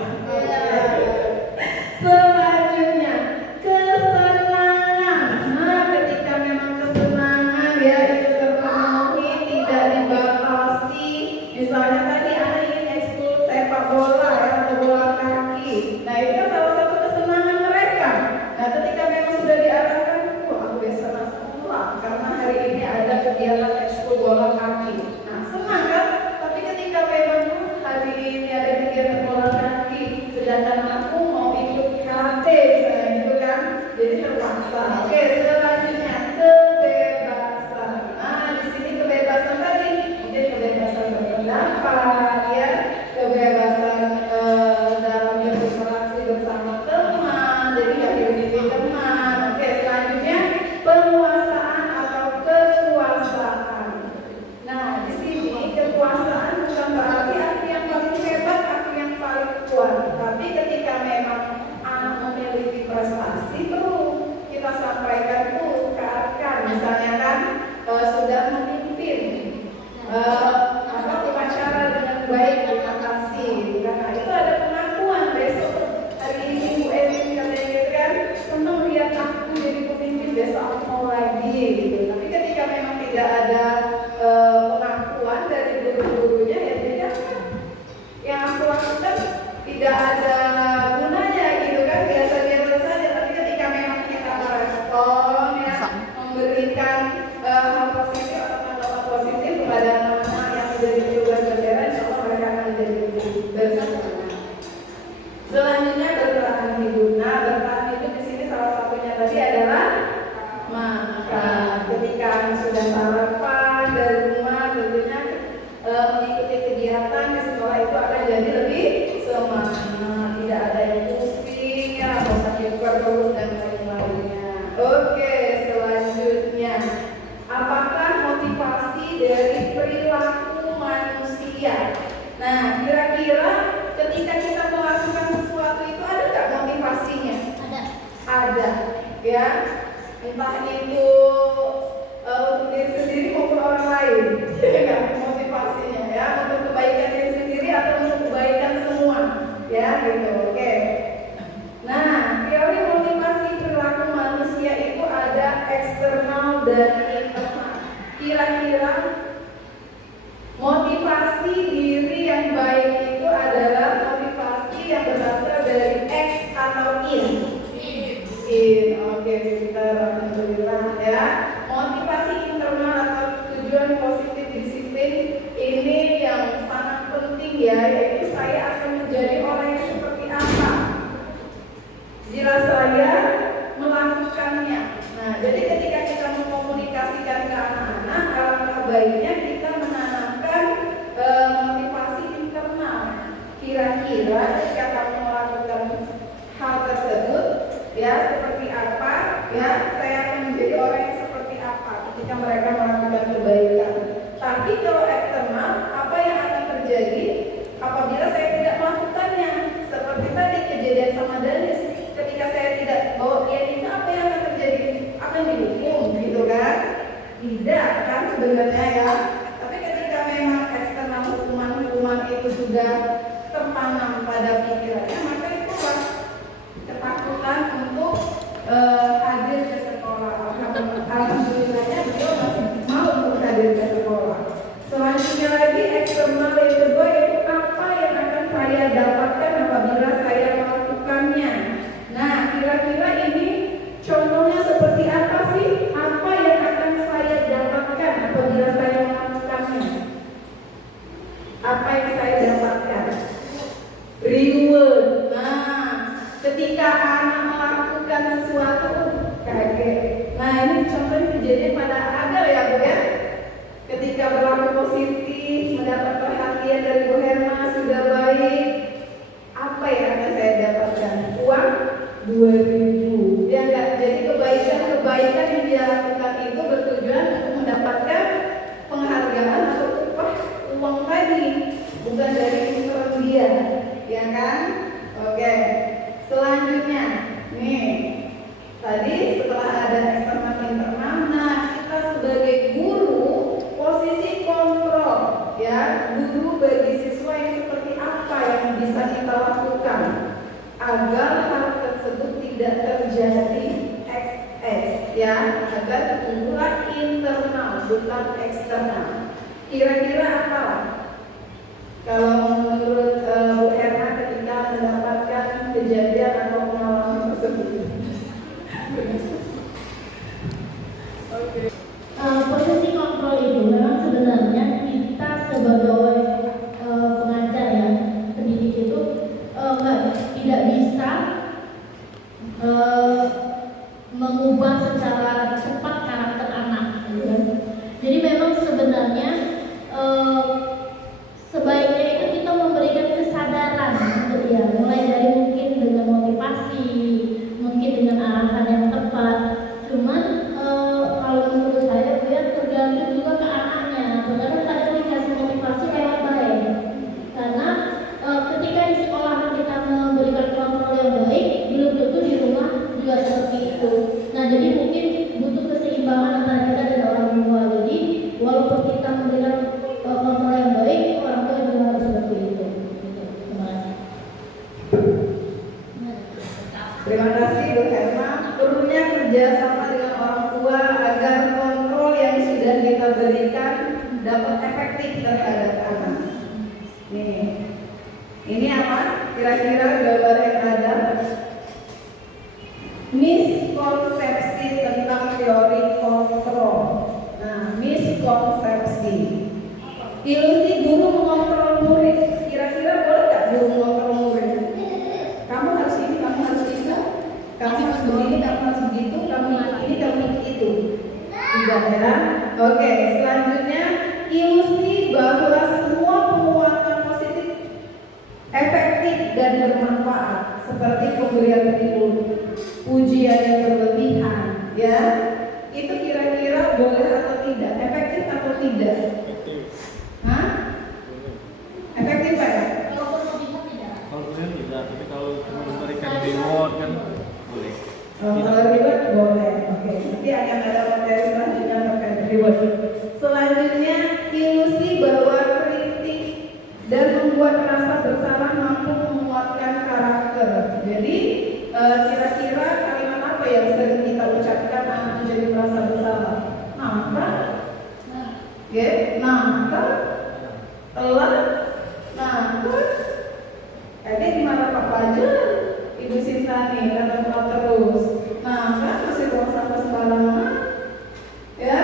Selanjutnya, kesenangan. Nah, ketika memang kesenangan ya itu terpenuhi, tidak dibatasi. Misalnya tadi anak ingin ekskul sepak bola ya, atau bola kaki. Nah, itu kan salah satu kesenangan mereka. Nah, ketika memang sudah diarahkan, wah aku besok sekolah karena hari ini ada kegiatan ekskul bola kaki. Nah, senang kan? Tapi ketika memang hari ini ada kegiatan bola kaki, sedangkan aku mau ya, kebebasan dalam berinteraksi bersama teman, jadi nggak pilih teman. Oke, selanjutnya penguasaan atau kekuasaan. Nah, di sini kekuasaan bukan berarti aku yang paling hebat, aku yang paling kuat. Tapi ketika memang anak memiliki prestasi, perlu kita sampaikan tuh ke rekan. Misalnya kan sudah memimpin upacara dengan baik, terima kasih. Karena itu ada pengakuan besok. Hari ini Bu Erin katanya gitu kan, senang lihat aku jadi pemimpin, besok aku mau lagi gitu. Tapi ketika memang tidak ada pengakuan dari guru-gurunya, ya tidak kan yang aku lakukan tidak ada gunanya gitu kan, biasa-biasa saja. Tapi ketika memang kita merespon ya, memberikan hal positif atau tanggapan positif kepada anak-anak yang menjadi perubahan bendera, insya Allah mereka akan menjadi lebih bersemangat. Selanjutnya bertahan hidup. Nah, bertahan hidup di sini salah satunya tadi adalah makan. Ketika sudah sarapan dari rumah, tentunya mengikuti kegiatan di sekolah itu akan jadi lebih semangat, tidak ada yang pusing ya, atau sakit perut dan lain-lainnya. Oke, selanjutnya, apakah motivasi dari perilaku manusia? Nah, kira-kira ketika kita melakukan sesuatu itu ada nggak motivasinya? Ada, ya. Entah itu untuk diri sendiri maupun orang lain, ya, motivasinya ya, untuk kebaikan diri sendiri atau untuk kebaikan semua, ya gitu. Oke. Nah, teori motivasi perilaku manusia itu ada eksternal dan internal. Kira-kira motivasi diri yang baik itu adalah motivasi yang berasal dari X atau in? Oke, pintar, alhamdulillah ya. Motivasi internal atau tujuan positif disiplin ini yang sangat penting ya, yaitu saya akan menjadi orang yang seperti apa jika saya melakukannya. Nah, jadi ketika kita mengkomunikasikan ke anak-anak, alangkah baiknya kita menanamkan motivasi internal. Kira-kira ketika kamu melakukan hal tersebut, ya seperti apa, ya saya akan menjadi orang yang seperti apa ketika mereka melakukan kebaikan. Tapi kalau eksternal, apa yang akan terjadi apabila saya tidak melakukannya? Seperti tadi kejadian sama Danis, ketika saya tidak bawa pianinya, apa yang akan terjadi? Akan dihukum, gitu kan? Tidak kan sebenarnya ya. Tapi ketika memang eksternal hukuman itu sudah tertanam pada pikirannya, maka itulah ketakutan untuk hadir ke sekolah. Alhamdulillahnya beliau masih mau untuk hadir ke sekolah. Selanjutnya lagi eksternal yang kedua, yaitu apa yang akan saya dapatkan apabila saya melakukannya. Nah, kira-kira ini contohnya seperti apa sih? Apa yang akan saya dapatkan apabila saya melakukannya? Apa yang saya dapatkan? Reward. Nah, ketika anak melakukan sesuatu kaget. Nah, ini contohnya kejadian pada Adel ya Bu ya. Ketika berlaku positif, mendapat perhatian dari Bu Herma, sudah baik, apa yang akan saya dapatkan? Uang 2.000. Ya enggak? Jadi kebaikan yang dia lakukan itu bertujuan untuk mendapatkan penghargaan atau upah uang tadi, bukan dari intern dia, ya kan? Oke. Selanjutnya, nih tadi setelah ada eksternal internal, nah kita sebagai guru posisi kontrol, ya, guru bagi siswa yang seperti apa yang bisa kita lakukan agar hal tersebut tidak terjadi XX, ya, agar tumbuhlah internal bukan eksternal. Kira-kira apa? Kalau menurut Bu Herma ketika mendapatkan kejadian atau pengalaman tersebut. Posisi kontrol itu memang sebenarnya kita sebagai pengajar ya, pendidik itu tidak bisa mengubah secara cepat karakter anak, gitu kan. Jadi memang sebenarnya sebaiknya Kira-kira gambar yang ada miskonsepsi tentang teori kontrol. Nah, miskonsepsi. Ilusi guru mengontrol murid. Kira-kira boleh nggak guru mengontrol murid? Kamu harus ini, kamu harus itu, kamu harus begini, kamu harus begitu, kamu ikut ini, kamu ikut itu. Tidak ya? Oke, selanjutnya ilusi bahwa semua penguatan positif efektif dan bermanfaat, seperti pemberian tipu, pujian yang berlebihan, ya. Itu kira-kira boleh atau tidak? Efektif atau tidak? Hah? Efektif Pak ya? Kalau berlebihan tidak. Kalau boleh tidak, tapi kalau cuma memberikan reward kan boleh. Kalau reward boleh. Oke, nanti akan ada materi selanjutnya terkait reward. Selanjutnya ilusi bahwa kritik dan membuat rasa bersalah mampu menguatkan karakter. Jadi kira-kira kalimat apa yang sering kita ucapkan anak menjadi merasa bersalah? Nakal, ya, nakal, telat, nakal. Kayaknya gimana Pak Fajar, Ibu Sinta nih, karena telat terus. Nah, kan masih buang sampah sembarangan, ya,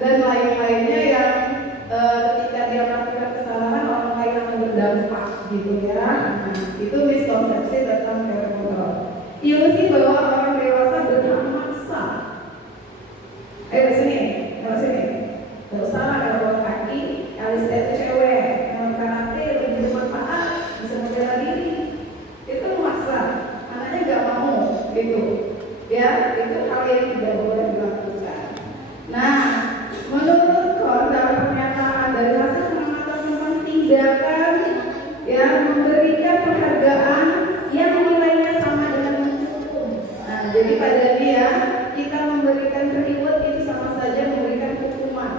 dan lain-lainnya yang ketika dia melakukan kesalahan orang lain akan berdampak, gitu ya. Nah, itu miskonsepsi tentang teori kontrol. Ilusi bahwa orang dewasa berhak maksa. Ayo sini, kalau sini. Gak usah lah kalau bawa kaki, Alisa itu cewek, kalau karate lebih bermanfaat, bisa membela diri. Itu memaksa, anaknya gak mau, gitu. Ya, itu hal yang tidak boleh dilakukan. Nah, menurut Kon dalam pernyataan dari hasil pengamatan tentang tindakan yang memberikan penghargaan yang nilainya sama dengan menghukum. Nah, jadi pada dia kita memberikan reward itu sama saja memberikan hukuman,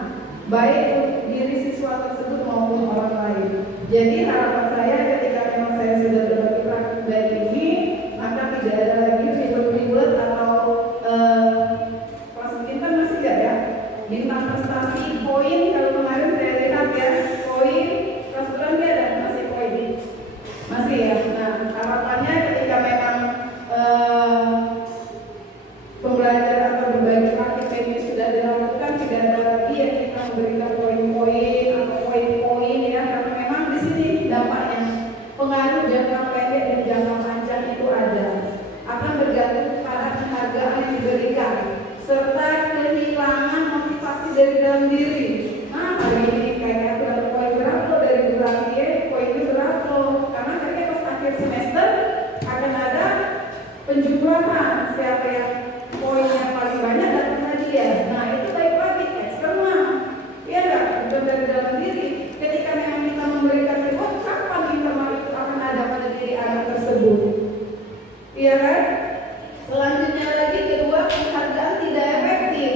baik diri siswa tersebut maupun orang lain. Jadi harapan saya ketika memang saya sudah berbagi praktik dari ini, maka tidak ada lagi reward atau kelas bintang masih nggak ya? Bintang prestasi, poin, kalau kemarin saya lihat ya, poin, kelas bulan dia ada masih poin, masih ya. Nah harapannya ketika memang pembelajaran atau berbagi praktik ini sudah dilakukan, tidak ada lagi yang kita memberikan poin-poin atau poin-poin ya, karena memang di sini dampaknya pengaruh jangka pendek dan jangka panjang itu ada, akan bergantung pada penghargaan yang diberikan serta kehilangan motivasi dari dalam diri. Nah hari ini kayaknya aku dapat poin berapa dari bulan dia, poinnya berapa? Karena kayaknya pas akhir semester akan ada penjumlahan siapa yang poin yang paling banyak dapat hadiah. Nah itu baik lagi eksternal, iya nggak? Bukan dari dalam diri. Ketika memang kita memberikan reward, kapan internal itu akan ada pada diri anak tersebut? Iya kan? Selanjutnya lagi kedua, penghargaan tidak efektif,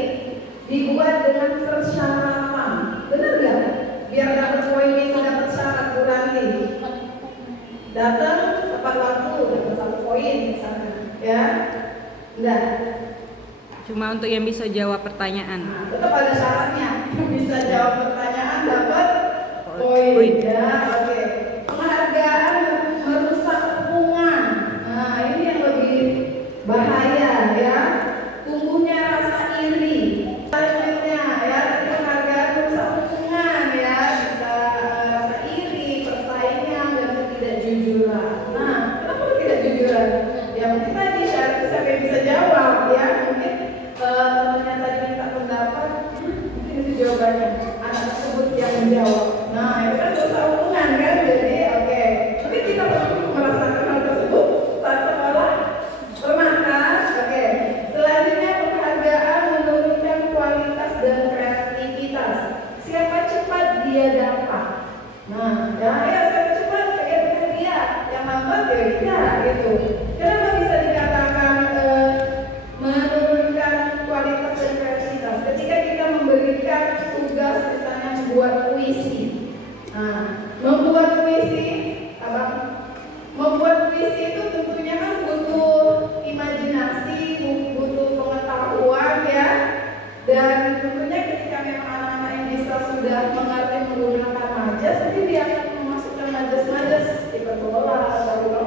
dibuat dengan persyaratan. Benar nggak? Biar dapat poin itu dapat syarat berarti datang tepat waktu dapat 1 poin misalnya, ya? Enggak. Cuma untuk yang bisa jawab pertanyaan. Nah, tetap ada syaratnya. Bisa jawab pertanyaan dapat poin. Ya, oke. Penghargaan merusak hubungan. Nah, ini yang lebih bahaya ya. Tumbuhnya rasa iri. Selanjutnya ya, penghargaan merusak hubungan ya. Bisa rasa iri, persaingan dan ketidakjujuran. Nah, kenapa ketidakjujuran? Ya mungkin tadi syarat siapa yang bisa jawab ya. Mungkin temannya tadi minta pendapat, mungkin itu jawabannya. Anak tersebut yang menjawab. Nah, itu kan dosa hubungan kan. Jadi oke. Tapi kita perlu merasakan hal tersebut saat sekolah. Pernah kan? Oke. Selanjutnya penghargaan menurunkan kualitas dan kreativitas. Siapa cepat dia dapat. Nah, ya siapa cepat kayak dia. Yang lambat ya tidak gitu. Kenapa bisa dikatakan menurunkan kualitas dan kreativitas? Ketika kita memberikan tugas misalnya membuat puisi. Nah, membuat puisi, abang, membuat puisi itu tentunya kan butuh imajinasi, butuh pengetahuan ya. Dan tentunya ketika memang anak-anak yang bisa sudah mengerti menggunakan majas, jadi dia akan memasukkan majas-majas di pertola, baru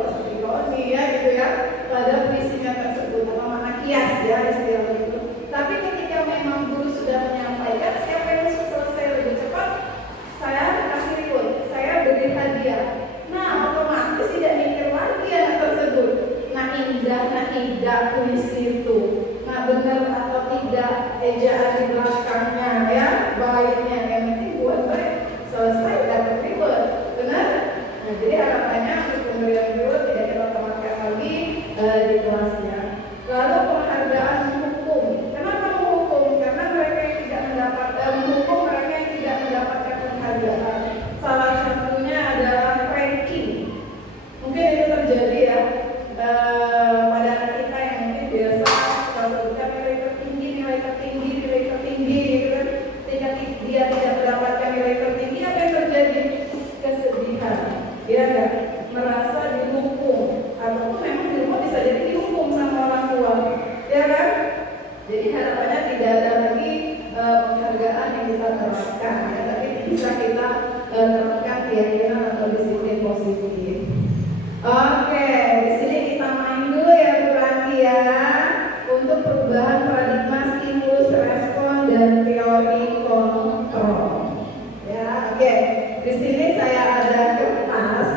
ya ada kertas.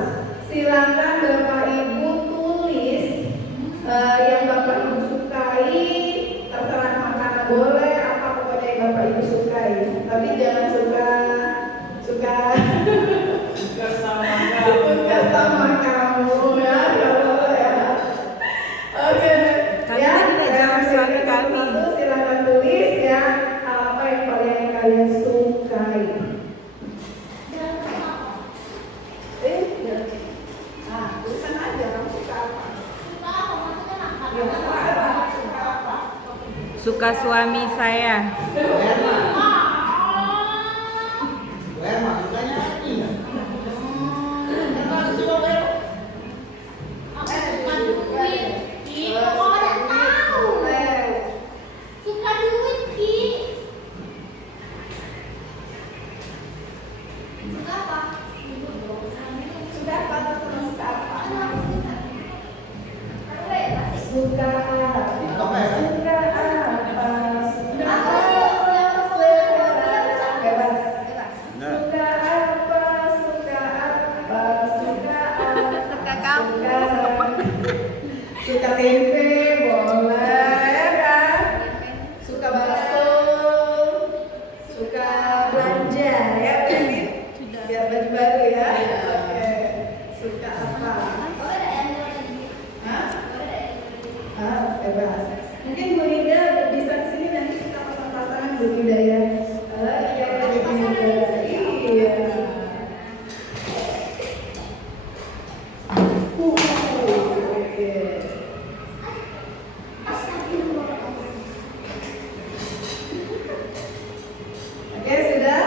Silakan Bapak Ibu tulis yang Bapak Ibu sukai. Terserah makanan boleh, apa pokoknya yang Bapak Ibu sukai. Tapi jangan suka sama kamu ya, ya Allah ya. Oke, Kami ya. tadi udah jawab suami kami. Silakan tulis ya apa yang kalian sukai. Ya. Nah, tulisan aja kamu suka apa? Ya, suka apa? Suka suami saya. Suka apa? Suka apa? Suka apa? Suka apa? Bebas. Suka apa? Suka apa? Suka apa? Suka tempe boleh ya kan? Suka bakso, suka belanja ya Pin? Biar baju baru ya. Oke. Suka apa? Hah? Bebas. Mungkin Bu Linda bisa kesini nanti kita pasang-pasangan Bu Linda ya. Iya, Bu Linda. Iya. Oke. Oke, sudah?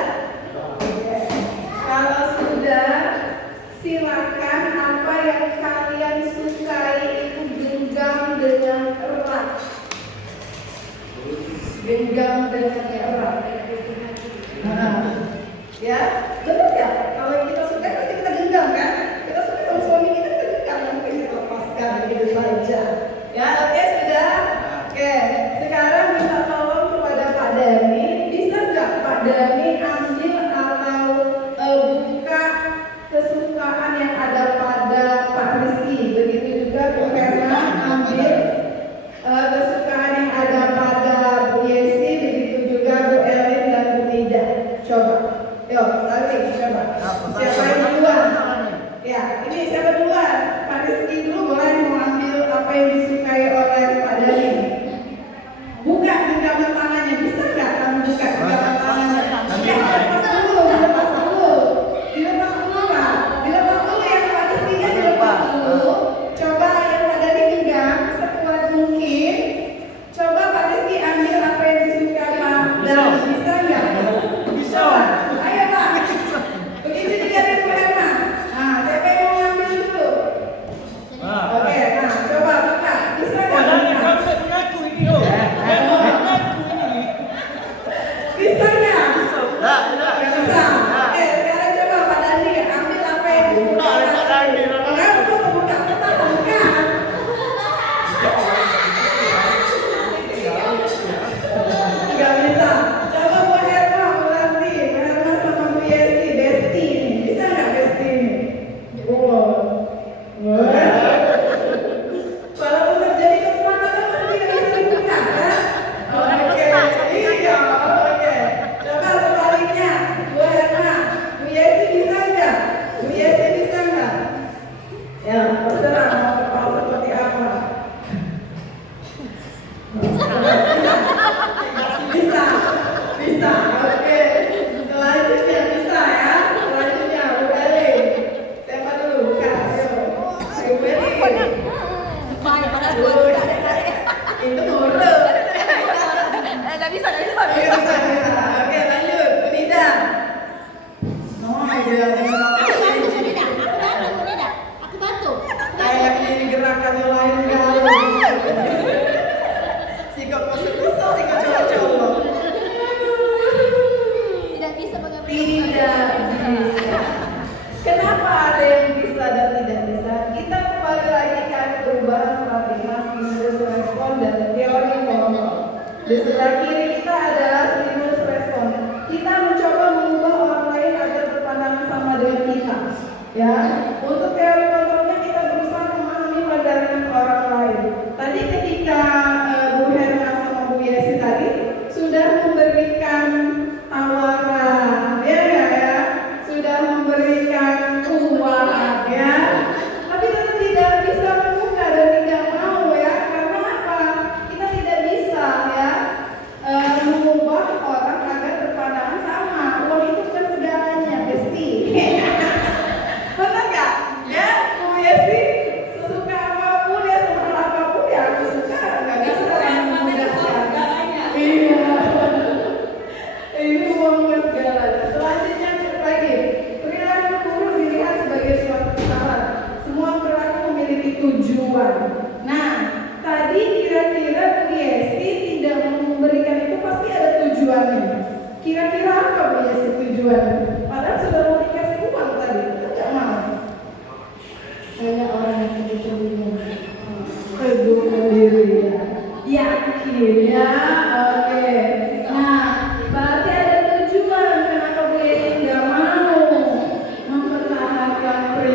Oke. Kalau sudah, silakan apa yang kalian sukai itu genggam dengan erat. Genggam dengan erat. Nah, ya, betul ya? Kalau yang kita suka pasti kita genggam kan? Kita suka sama suami kita genggam, mungkin kita lepaskan begitu saja. Ya, oke sudah. Oke, sekarang minta tolong kepada Pak Dani, bisa nggak Pak Dani ambil atau buka kesukaan yang ada pada Pak Rizky, begitu juga Bu Herna ambil kesukaan yang ada pada Bu Yesi, begitu juga Bu Elin dan Bu Nida. Coba, yuk, saling coba. Siapa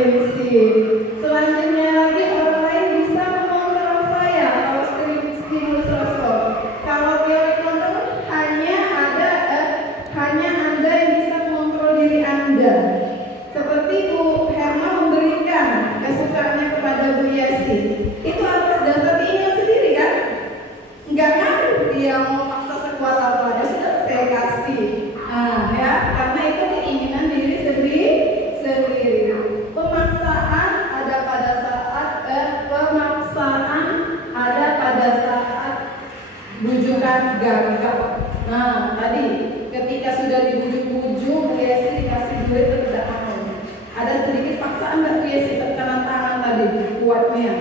prinsip. Selanjutnya lagi orang lain bisa mengontrol saya kalau stimulus respon. Kalau teori kontrol hanya Anda yang bisa mengontrol diri Anda. Seperti Bu Herma memberikan kesukaannya kepada Bu Yesi. Itu atas dasar keinginan sendiri kan? Enggak ngaruh dia mau paksa sekuat apa, dia sudah saya kasih. Ya, karena itu keinginan diri sendiri. Pemaksaan ada pada saat bujukan gagal. Nah, tadi ketika sudah dibujuk-bujuk, Bu Yesi dikasih duit tidak mau. Ada sedikit paksaan nggak Bu Yesi tekanan tangan tadi kuatnya?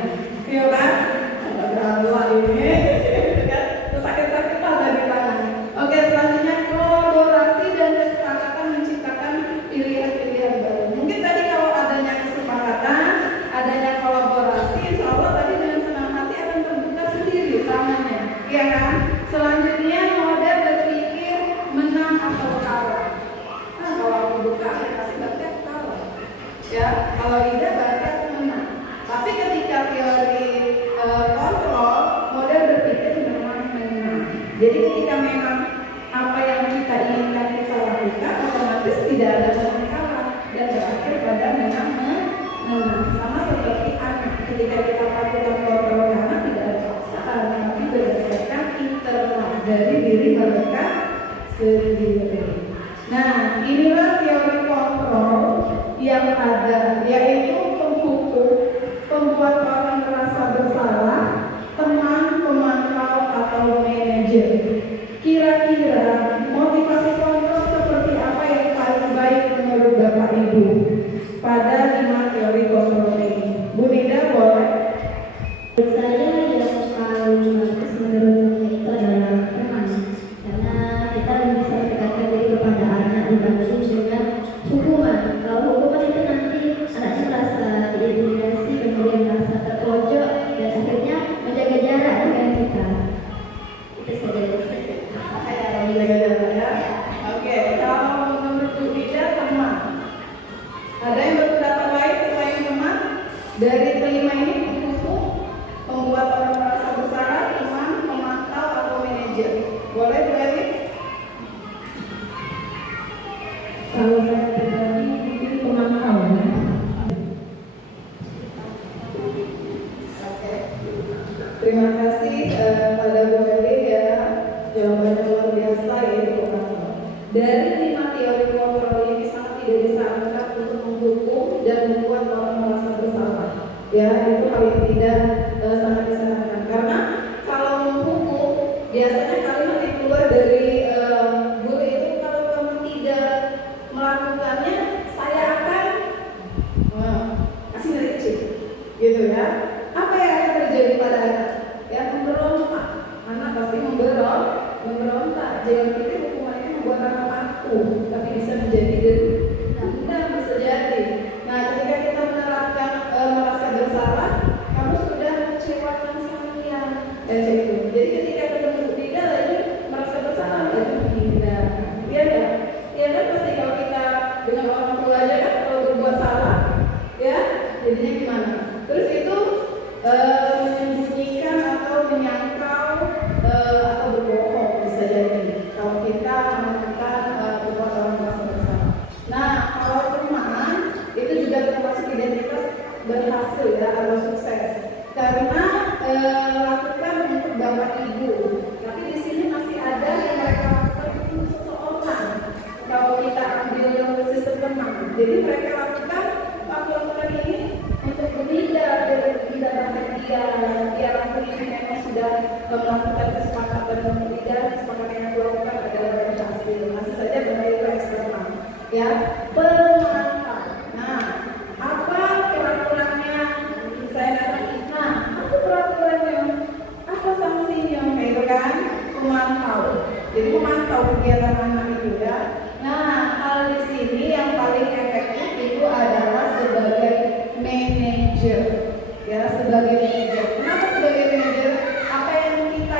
Iya kan? Ada ini. Sakit-sakitan dari tangan. Oke, selanjutnya kolaborasi dan kesepakatan menciptakan pilihan-pilihan baru. Mungkin tadi kalau adanya kesepakatan, adanya kolaborasi, insya Allah tadi dengan senang hati akan terbuka sendiri tangannya, iya kan? Selanjutnya model berpikir menang atau kalah. Nah, kalau aku buka, ya pasti berarti aku kalah. Ya, kalau tidak berarti aku menang. Tapi ketika teori kontrol, model berpikir memang menang. Jadi ketika memang apa yang kita inginkan kita lakukan, otomatis tidak ada yang kalah dan berakhir pada menang. Sama seperti anak, ketika kita lakukan kontrol anak tidak ada paksaan, tapi berdasarkan internal dari diri mereka sendiri. Nah, inilah teori kontrol yang ada, yaitu penghukum, pembuat orang merasa bersalah, teman, pemantau atau manajer. Kira-kira motivasi kontrol seperti apa yang paling baik menurut Bapak Ibu pada 5 teori kontrol ini? Bu Nida boleh? Saya yang paling bagus menurut saya itu adalah teman, karena kita bisa mendekatkan diri kepada anak dibanding dengan hukuman. Kalau hukuman itu nanti anaknya merasa diintimidasi, kemudian merasa terpojok dan akhirnya menjaga jarak dengan kita. Itu saja dari saya. Menjaga jarak ya. Oke, kalau menurut Bu Nida teman. Ada yang berpendapat lain selain teman? Dari kelima ini penghukum, membuat orang merasa bersalah, teman, pemantau atau manajer. Boleh Bu Eli? Kalau saya pribadi mungkin pemantau ya. Oke. Terima kasih pada Bu Eli ya. Jawabannya luar biasa ya Bu Eli. Dari 5 teori kontrol ini sangat tidak disarankan untuk menghukum dan membuat orang merasa bersalah. Ya, itu hal yang tidak sangat disarankan. Karena kalau menghukum, biasanya kalimat yang keluar dari guru itu, kalau kamu tidak melakukannya, saya akan kasih dari kecil, gitu ya. Apa yang akan terjadi pada anak? Ya, memberontak. Anak pasti memberontak. Jangan pikir hukuman itu membuat anak aku, tapi bisa menjadi dendam, bisa jadi. Nah, ketika kita menerapkan merasa bersalah, kamu sudah mengecewakan saya. Jadi ketika ketemu tidak lagi merasa bersalah, lagi menghindar. Iya kan? Iya kan, pasti kalau kita dengan orang tua aja kan, kalau berbuat salah, ya jadinya gimana? Terus itu menyembunyikan atau menyangkal atau berbohong bisa jadi. Kalau kita melakukan berbuat orang merasa bersalah. Nah, kalau teman itu juga termasuk identitas berhasil ya atau sukses. Karena lakukan untuk Bapak Ibu. Tapi di sini masih ada yang mereka lakukan untuk seseorang. Kalau kita ambil sistem teman, jadi mereka lakukan ini untuk berbeda dengan dia lakukan ini memang sudah melakukan kesepakatan dan berbeda, kesepakatan yang dilakukan adalah berhasil. Masih saja kembali ke eksternal. Ya, pemantau. Nah, apa peraturannya? Saya datang. Nah, apa peraturannya? Apa sanksinya? Itu kan pemantau. Jadi memantau kegiatan anak itu ya. Nah, hal di sini yang paling efektif itu adalah sebagai manajer. Ya, sebagai manajer. Kenapa sebagai manajer? Apa yang kita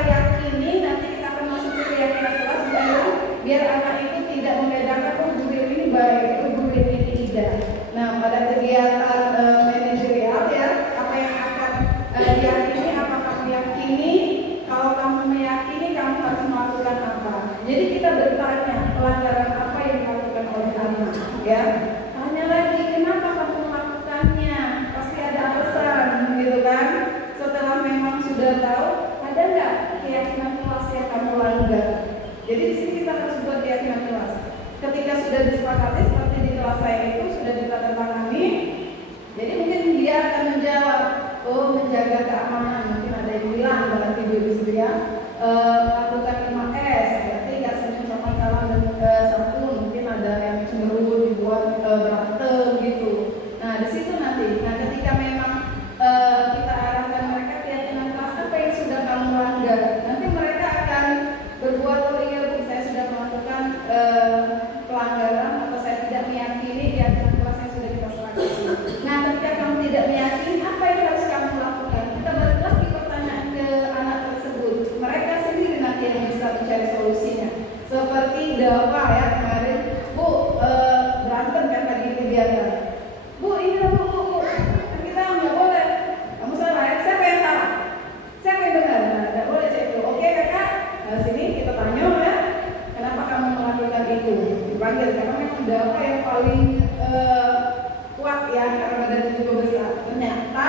sudah disepakati seperti di kelas saya itu sudah ditandatangani. Jadi mungkin dia akan menjawab, oh menjaga keamanan, mungkin ada yang bilang dalam video itu ya, lakukan 5S, berarti nggak senyum sama salam dan santun, mungkin ada yang cemberut dibuat berantem gitu. Nah di situ nanti, nah ketika memang kita arahkan mereka keyakinan kelas apa yang sudah kamu langgar, nanti mereka akan berbuat, oh iya Bu, saya sudah melakukan pelanggaran atau saya tidak meyakini keyakinan kelas yang sudah kita serahkan. Nah ketika kamu tidak meyakini, apa yang harus kamu lakukan? Kita balik lagi pertanyaan ke anak tersebut, mereka sendiri nanti yang bisa mencari solusinya. Seperti Dava ya kemarin, Bu, berantem kan tadi kegiatan. Bu, ini Bu, kan kita nggak boleh. Kamu salah ya, siapa yang salah? Siapa yang benar? Nah, nggak boleh cek itu. Oke kakak, sini kita tanya ya, kenapa kamu melakukan itu? Dipanggil karena memang Dava yang paling kuat ya, karena badannya juga besar. Ternyata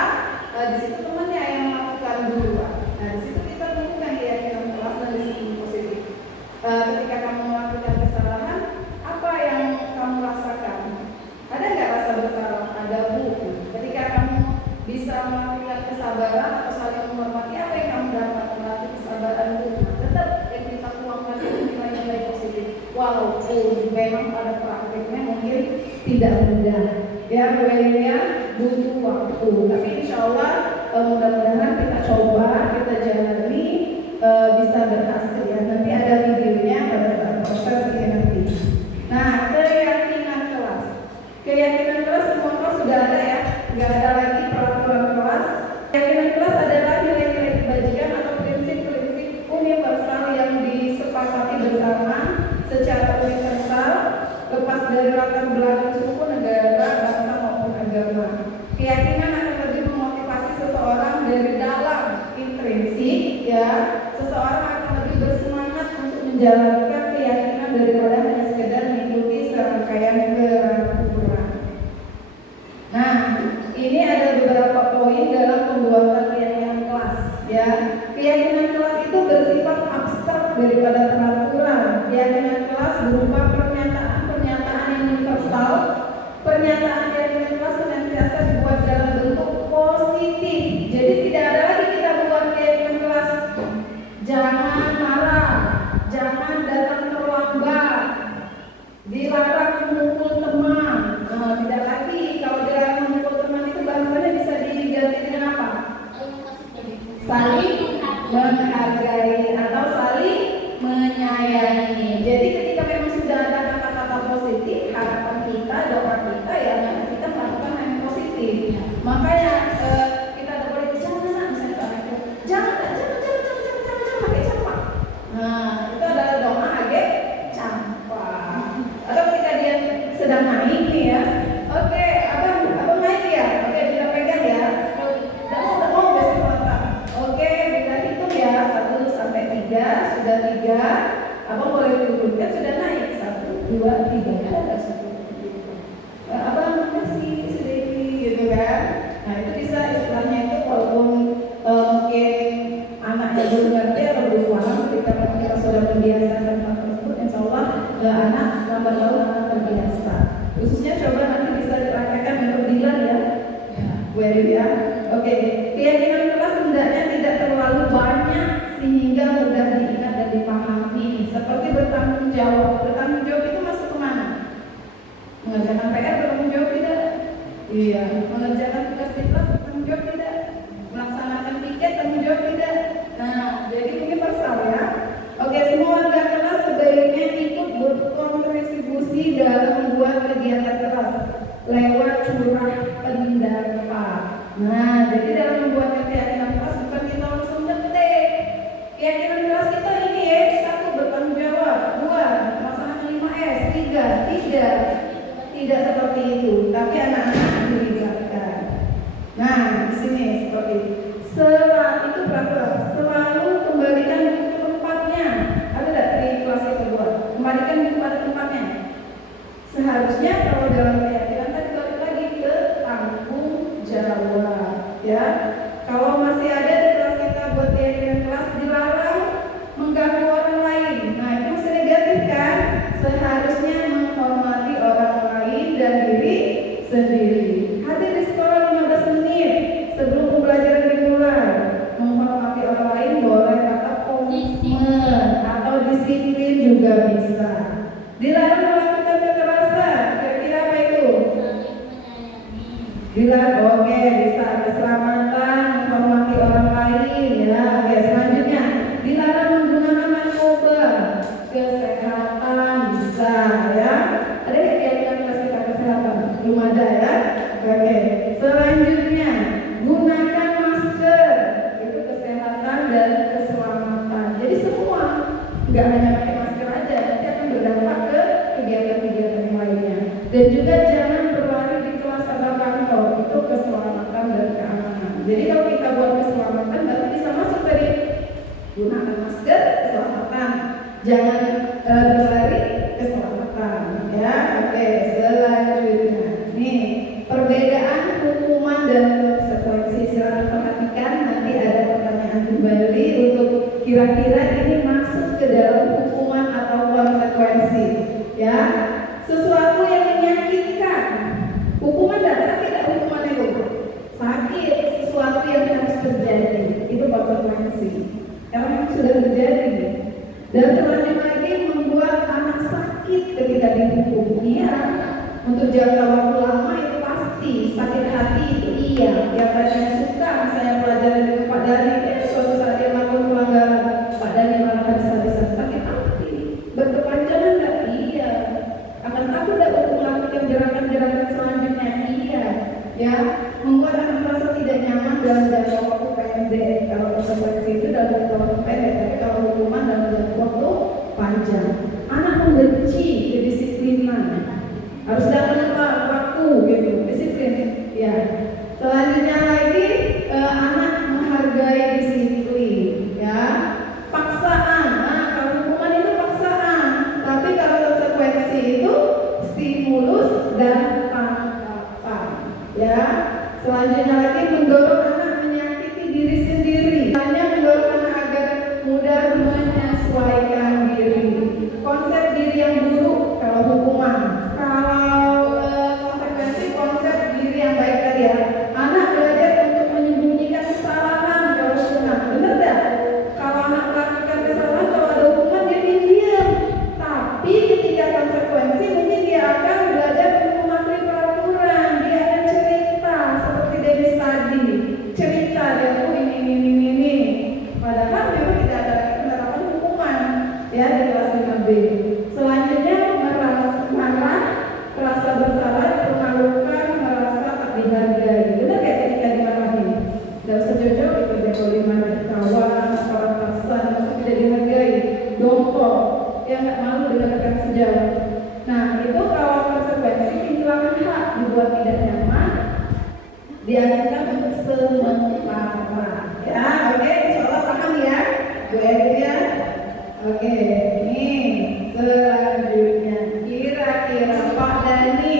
di situ temannya yang melakukan duluan. Nah di situ kita temukan keyakinan kelas dan disiplin positif. Ketika kamu melakukan kesalahan, apa yang kamu rasakan? Ada nggak rasa bersalah? Ada Bu. Ketika kamu bisa melakukan kesabaran atau saling menghormati, apa yang kamu dapat melatih kesabaran Bu? Tetap yang kita tuangkan itu nilai-nilai positif. Walaupun memang pada praktiknya mungkin tidak mudah. Ya, mulainya butuh waktu. Tapi insya Allah mudah-mudahan kita coba, kita jalani bisa berhasil ya. Nanti ada videonya pada saat proses ini nanti. Nah, keyakinan kelas. Keyakinan kelas semua kelas sudah ada ya. Nggak ada lagi peraturan kelas. Keyakinan kelas adalah nilai-nilai kebajikan atau prinsip-prinsip universal yang disepakati bersama secara universal, lepas dari latar belakang suku, negara, bangsa maupun agama. Keyakinan akan lebih memotivasi seseorang dari dalam intrinsik ya. Seseorang akan lebih bersemangat untuk menjalankan keyakinan daripada hanya sekedar mengikuti serangkaian peraturan. Nah, ini ada beberapa poin dalam pembuatan keyakinan kelas ya. Keyakinan kelas itu bersifat abstrak daripada peraturan. Keyakinan kelas berupa pernyataan yang universal. Pernyataan keyakinan kelas senantiasa dibuat dalam bentuk positif. Jadi tidak ada lagi kita buat keyakinan kelas jangan marah, jangan datang terlambat, dilarang memukul teman. Tidak lagi. Kalau dilarang memukul teman itu bahasanya bisa diganti dengan apa? Saling menghargai atau saling menyayangi. Jadi ketika memang sudah ada kata-kata positif, harapan kita, doa kita ya kita melakukan hal yang positif. Makanya kita tidak boleh jangan misalnya jangan pakai campak. Nah itu adalah doa agak campak. Atau ketika dia sedang naik nih ya, oke abang naik ya, oke kita pegang ya. Tidak mau besok pelan-pelan. Oke kita hitung ya 1 sampai 3, sudah 3, abang boleh turunkan sudah naik 1, 2, 3 ada 10. Abang makasih sudah ini gitu kan. Nah itu bisa istilahnya itu walaupun mungkin anaknya belum ngerti atau belum paham, ketika kita sudah membiasakan hal tersebut, insya Allah anak lambat laun akan terbiasa. Khususnya coba nanti bisa dipraktekkan untuk Dilan ya. Bu Erin ya. Oke, keyakinan kelas hendaknya tidak terlalu banyak sehingga mudah diingat dan dipahami. Seperti bertanggung jawab. Bertanggung jawab itu masuk kemana? Mengerjakan PR bertanggung jawab tidak? Iya. Mengerjakan tugas di kelas bertanggung jawab tidak? Melaksanakan piket tanggung jawab tidak? Nah, jadi universal ya. Oke, semua warga kelas sebaiknya ikut berkontribusi dalam membuat kegiatan kelas lewat curah pendapat. Nah, jadi dalam membuat keyakinan kelas bukan kita langsung ngetik. Keyakinan kelas kita ini ya, 1 bertanggung jawab, 2 melaksanakan 5S, 3 tidak seperti itu. Tapi anak-anak dilibatkan. Nah, di sini seperti itu peraturan. Selalu kembalikan buku ke tempatnya. Ada tidak di kelas yang kedua? Kembalikan buku pada tempatnya. Seharusnya kalau dalam keyakinan tadi balik lagi ke tanggung jawab, ya. Kalau masih ada di kelas kita buat keyakinan kelas dilarang mengganggu orang lain. Nah itu masih negatif kan? Seharusnya menghormati Dilarang, oke, bisa. Keselamatan, menghormati orang lain, ya. Oke, selanjutnya dilarang menggunakan narkoba. Kesehatan bisa, ya. Ada yang kelas kita kesehatan? Belum ada, ya. Oke, selanjutnya gunakan masker. Itu kesehatan dan keselamatan. Jadi semua, nggak hanya pakai masker aja, nanti akan berdampak ke kegiatan-kegiatan yang lainnya. Dan juga jangan berlari di kelas atau kantor, itu keselamatan dan keamanan. Jadi kalau kita buat keselamatan, berarti bisa masuk dari gunakan masker, keselamatan, jangan berlari, keselamatan, ya. Oke, selanjutnya, nih perbedaan hukuman dan konsekuensi. Silahkan perhatikan, nanti ada pertanyaan kembali untuk kira-kira ini masuk ke dalam hukuman atau konsekuensi, ya. Sesuatu yang menyakitkan, hukuman dan sakit, tidak hukuman itu sakit, sesuatu yang harus terjadi, itu konsekuensi karena sudah terjadi. Dan selanjutnya lagi membuat anak sakit ketika dihukum, iya, untuk jangka waktu lama itu pasti. Sakit hati itu iya, yang tadinya suka misalnya pelajaran dengan Pak Dhani, suatu saat dia melakukan pelanggaran, Pak Dhani malah habis-habisan sakit hati. Berkepanjangan nggak? Iya. Akan takut tidak untuk melakukan gerakan-gerakan selanjutnya? Iya. Ya, membuat anak merasa tidak nyaman dalam jangka waktu pendek. Kalau konsekuensi itu dalam jangka waktu pendek, tapi kalau hukuman dalam jangka waktu panjang. Anak membenci kedisiplinan, harus datang tepat waktu, gitu, disiplin. Ya. Selanjutnya lagi anak menghargai disiplin, ya. Paksaan, nah kalau hukuman itu paksaan, tapi kalau konsekuensi itu stimulus dan tangkapan, ya. Selanjutnya lagi mendorong anak menyakiti diri sendiri, hanya mendorong anak agar mudah menyesuaikan diri. Konsep diri yang buruk kalau hukuman, kalau konsekuensi konsep diri yang baik tadi, ya. Anak belajar untuk menyembunyikan kesalahan kalau sunnah, benar tidak? Kalau anak melakukan kesalahan, kalau ada hukuman dia diam. Tapi ketika konsekuensi mungkin dia akan belajar untuk mematuhi peraturan, dia akan cerita seperti Dennis tadi, cerita dia tuh ini. Padahal memang tidak ada lagi penerapan hukuman, ya, di kelas 5B. Selanjutnya marah, rasa bersalah, dipermalukan, merasa tak dihargai. Benar kayak ketika dimarahin? Tidak usah jauh-jauh itu dia di kawan, orang pasan, masih tidak dihargai, dongkol, ya nggak malu dengan rekan sejauh. Nah itu kalau konsekuensi kehilangan hak, dibuat tidak nyaman, diajarkan untuk sementara. Ya, oke, insyaallah paham ya, Bu ya. Oke, ini selanjutnya kira-kira Pak Dhani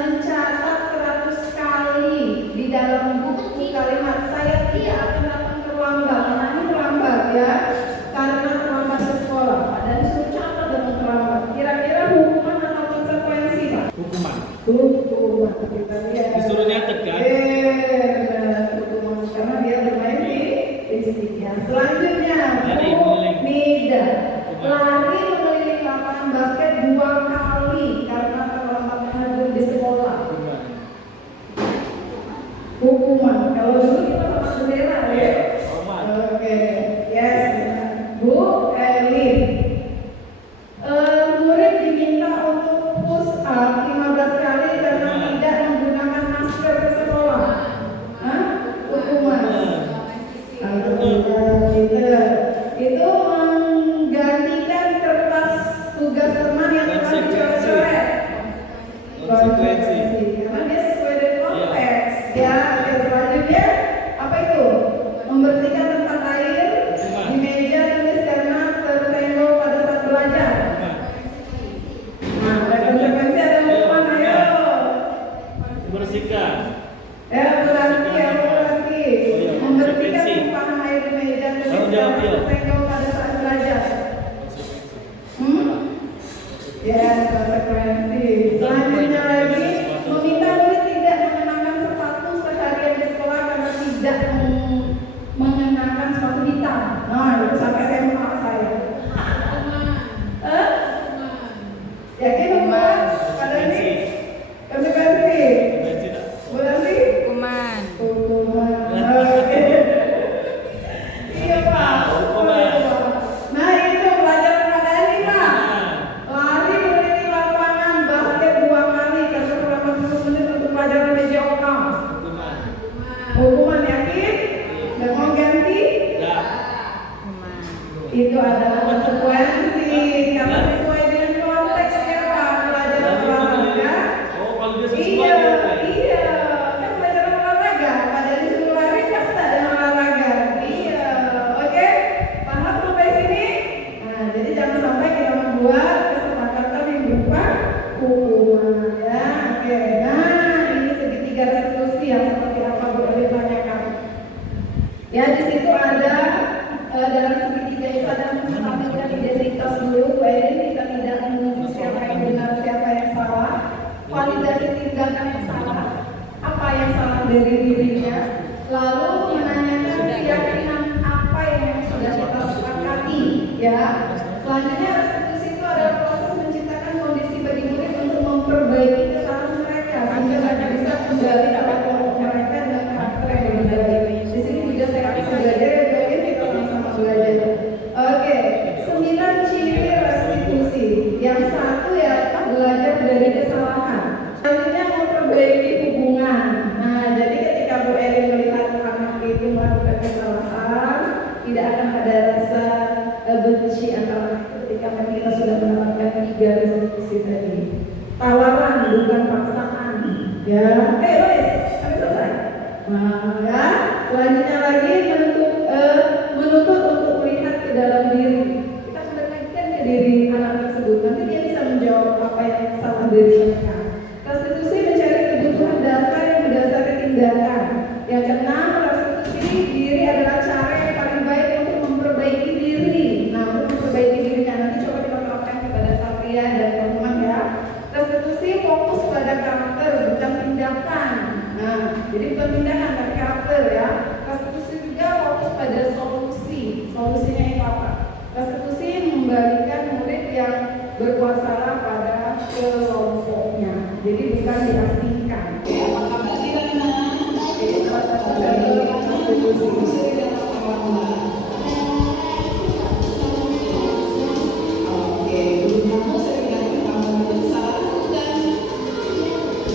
mencatat 100 kali di dalam buku kalimat saya tidak akan datang terlambat. Nah ini terlambat, ya, karena terlambat ke sekolah. Pak Dhani suruh catat dengan terlambat. Kira-kira hukuman atau konsekuensi, Pak? Hukuman. Hukuman. Kita lihat. Disuruh nyatet kan? Hukuman karena dia bermain di istrinya. Selanjutnya, Lari Bu mengeliling. Nida, lari mengeliling lapangan basket 2 kali karena terlambat hadir di sekolah. Hukuman. Hukuman. Kalau dulu kita pakai bendera, ya. Hukuman. Oke, yes. Bu Elin, murid diminta untuk push up 15 kali karena tidak menggunakan masker ke sekolah. Hah? Hukuman. Itu menggantikan kertas tugas teman yang telah dicoret-coret. Konsekuensi. Karena dia sesuai dengan konteks. Ya, oke, selanjutnya apa itu? Membersihkan tempat air di meja tulis karena tersenggol pada saat belajar. Nah, ada konsekuensi, ada hukuman, ayo. Membersihkan. Berarti. Oh iya, Membersihkan konsekuensi. tumpahan air di meja tulis Tanggung jawab karena dia. tersenggol pada saat belajar. Yes, konsekuensi. Selanjutnya lagi, meminta murid tidak mengenakan sepatu seharian di sekolah karena tidak mengenakan sepatu hitam. Nah, itu sampai SMA saya. Yakin hukuman? Pada ini konsekuensi. yang seperti apa Bu Eli tanyakan. Ya, di situ ada dalam segitiga itu ada menstabilkan identitas dulu. Bu Eli kita tidak menunjuk siapa yang benar, siapa yang salah. Validasi tindakan yang salah, apa yang salah dari dirinya, lalu menanyakan keyakinan apa yang sudah kita sepakati. Ya, selanjutnya restitusi itu adalah proses menciptakan kondisi bagi murid untuk memperbaiki kesalahan mereka sehingga mereka bisa kembali dapat kelompok mereka dengan karakter yang lebih baik. Di sini juga saya bisa belajar ya, belajar kita sama-sama belajar. Oke, 9 ciri restitusi. Yang satu ya belajar dari kesalahan. Selanjutnya memperbaiki hubungan. Nah, jadi ketika Bu Eli melihat anak itu melakukan kesalahan, tidak akan ada rasa benci antara ketika kita sudah mendapatkan 3 restitusi tadi. Tawaran bukan paksaan. Ya, oke, Lois, kami selesai. Nah, ya, selanjutnya lagi menuntut untuk melihat ke dalam diri. Kita kembalikan ke diri anak tersebut. Nanti dia bisa menjawab apa yang salah dari mereka. Restitusi mencari kebutuhan dasar yang berdasarkan tindakan. Yang keenam, restitusi diri adalah cara yang paling baik untuk memperbaiki diri. Nah, untuk memperbaiki dirinya nanti coba kita terapkan kepada Satria dan teman-teman ya. Restitusi fokus pada karakter bukan tindakan. Nah, jadi bukan tindakan tapi karakter ya. Restitusi juga fokus pada solusi. Solusinya itu apa? Restitusi membalikan murid yang berbuat salah pada kelompoknya. Jadi bukan diasingkan. Apakah Kirana? Jadi salah satu dari restitusi. Oke, kamu sering datang kamu bersalah bukan?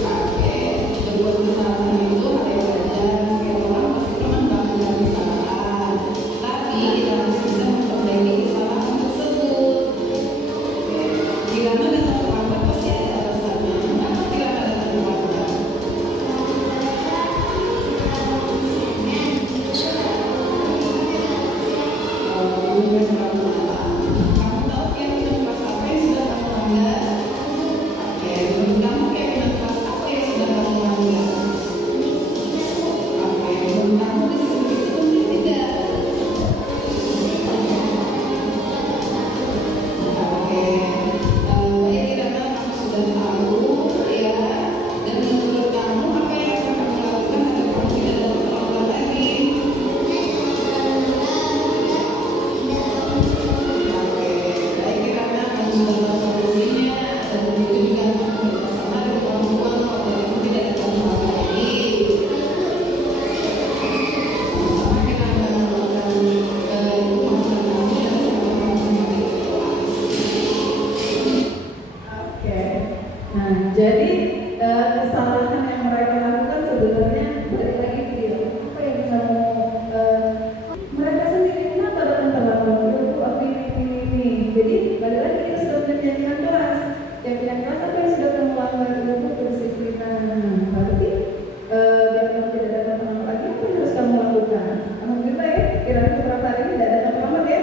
Oke, berbuat kesalahan itu ada yang belajar. Setiap orang pasti pernah melakukan kesalahan. Tapi kita harus bisa memperbaiki kesalahan tersebut. Kirana datang ke kantor pasti ada alasannya. Kenapa Kirana datang ke kantor? Bukan kamu tahu keyakinan keras apa yang sudah kamu langgar? Oke, menurut kamu keyakinan keras apa yang sudah kamu langgar? Oke, menurut kamu disiplin itu penting tidak? Oke, ya Kirana kamu sudah tahu ya. Dan menurut kamu apa yang akan kamu lakukan agar kamu tidak dapat terulang lagi? Oke, baik Kirana kamu sudah tahu solusinya dan begitu juga kamu bersama dengan orang tua agar kamu tidak dapat terulang lagi. Sama Kirana melakukan kemampuan kamu dan sama-sama menjadi kelas. Oke, nah jadi kesalahan yang mereka lakukan sebenarnya balik lagi ke dia. Apa yang kamu mereka sendiri kenapa datang telat? Menurutku aku ini. Jadi balik lagi kita sudah punya keyakinan keras. Keyakinan keras apa yang sudah kamu langgar itu kedisiplinan. Berarti biar kamu tidak datang terlambat lagi apa yang harus kamu lakukan? Alhamdulillah ya, kira-kira beberapa hari ini tidak datang terlambat ya.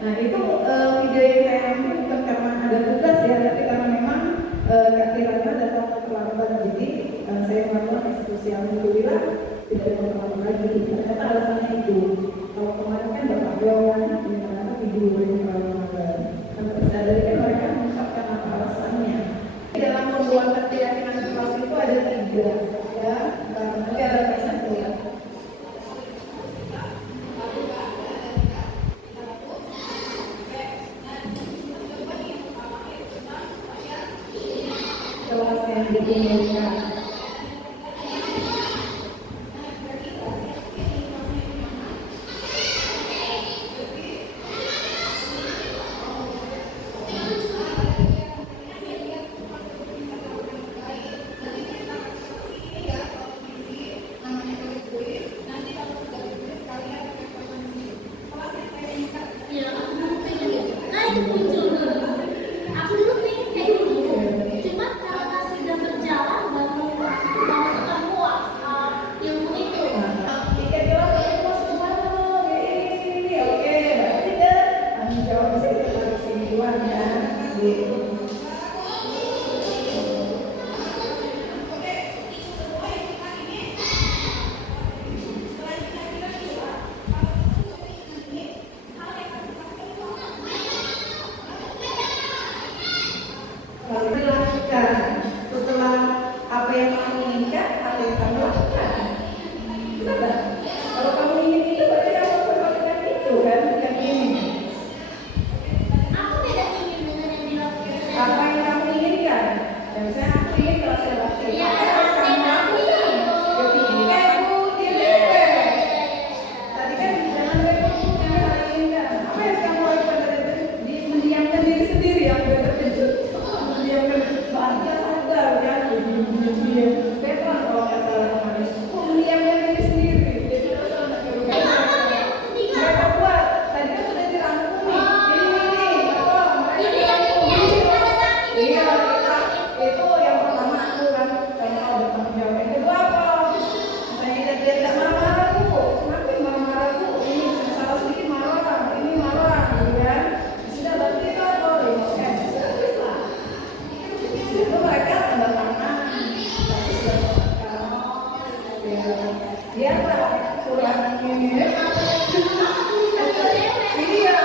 Nah itu video yang saya ambil bukan karena ada tugas ya, tapi karena memang Kak Kirana datang terlambat. Jadi saya melakukan eksekusi. Alhamdulillah tidak ada terlambat lagi. Ternyata alasannya itu. Kalau kemarin kan Bapak Dewan ini ternyata tidur yang terlambat. Karena tersadari kan mereka mengungkapkan apa alasannya. Dalam membuat keyakinan keras itu ada 3 ya. Nanti ada satu ya. Kelas yang diinginkan. Dia apa? Kurang ini. Iya.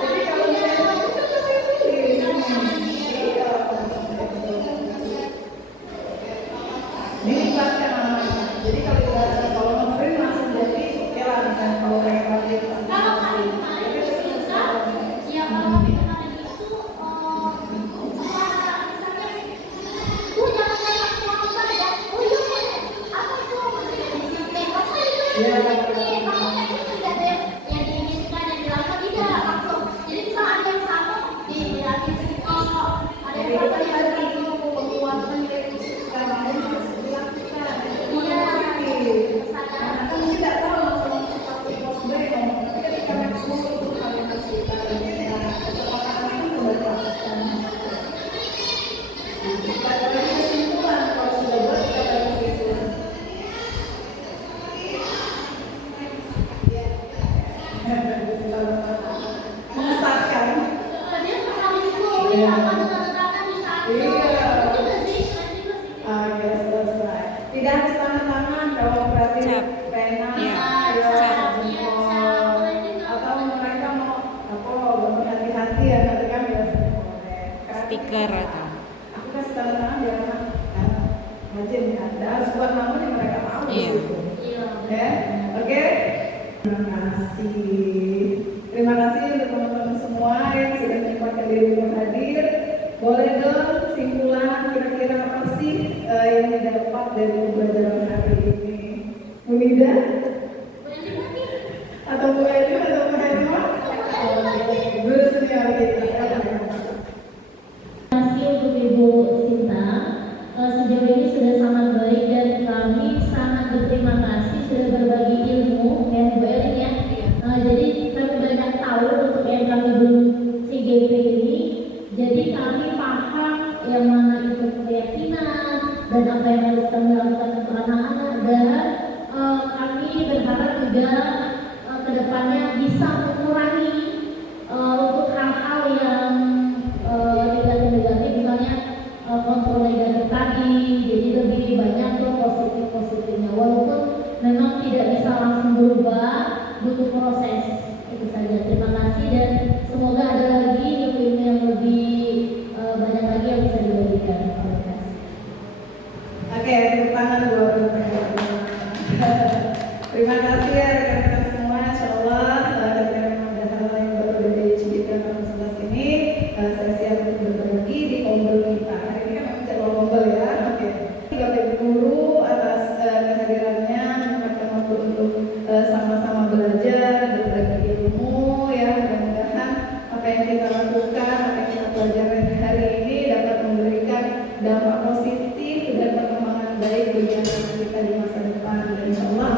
Jadi kalau misalnya kita pakai tulis. Iya. Dilibatkan namanya. Jadi kalau ngeprint langsung jadi oke lah misalnya kalau kayak pakai Kalau kali kemarin itu bisa, ya kalau kali kemarin itu misalnya jangan kayak apa ya, apa itu maksudnya tembak saya itu Iya. makanya itu tidak ada yang diinginkan yang dilakukan tidak langsung. Jadi bisa ada yang sama di lagi ada yang sama di hati itu penguatan dari Namanya harus dilakukan. Iya. Karena kan tidak tahu langsung pasti sebenarnya ngomong. Tapi ketika mereka ngomong itu kalian kasih kesepakatan itu membatalkan. Kita bagi kesimpulan kalau sudah buat kita bagi kesimpulan. Mengesahkan. dia sekali itu apa tanda-tanda di sana. Iya. Itu udah sih, keren juga sih. Oke, selesai. Tidak harus tanda tangan kalau berarti Cap. pena, Iya, ya, cap. jempol. Atau mereka mau apa gambar hati-hati ya nanti kan biasanya boleh. Stiker atau Aku kasih tanda tangan biar rajin ya. Dan harus buat namun yang mereka mau di Iya. situ. Iya. Oke. Terima kasih. Terima kasih untuk teman-teman semua yang sudah menyempatkan diri untuk hadir. Boleh dong kesimpulan kira-kira apa sih yang didapat dari pembelajaran hari ini? Bu Nida? Atau Bu Edi atau Bu Herma? Guru senior kita. Terima kasih untuk Ibu Sinta. Sejauh ini sudah sangat baik dan kami sangat berterima kasih sudah berbagi ilmu ya Bu Elin ya. Jadi kami banyak tahu untuk yang kami belum CGP ini. Jadi kami paham yang mana itu keyakinan dan apa yang harus kami lakukan untuk anak-anak dan kami berharap juga kedepannya bisa mengurangi untuk hal-hal yang negatif-negatif misalnya kontrol negatif tadi, jadi lebih banyak tuh positif-positifnya walaupun memang tidak bisa langsung berubah, butuh proses. Itu saja, terima kasih dan semoga ada lagi ilmu-ilmu yang lebih banyak lagi yang bisa dibagikan. Terima kasih. Oke, tepuk tangan buat Bu Herma. Terima kasih ya rekan-rekan semua. Insyaallah ketika memang ada hal yang baru dari Cibita Kampus ini, saya siap untuk berbagi di kombel kita. Hari ini kan memang jadwal kombel ya. Oke. Bapak Guru atas kehadirannya menyempatkan waktu untuk sama-sama belajar, berbagi ilmu ya. Mudah-mudahan apa yang kita lakukan, apa yang kita pelajari hari ini dapat memberikan dampak positif dan perkembangan baik bagi anak kita di masa depan. Dan insyaallah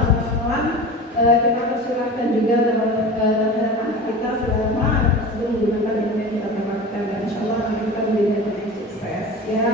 kita persilahkan juga terhadap anak kita selama anak tersebut menggunakan ilmu yang kita dapatkan dan insyaallah anak kita menjadi anak yang sukses ya.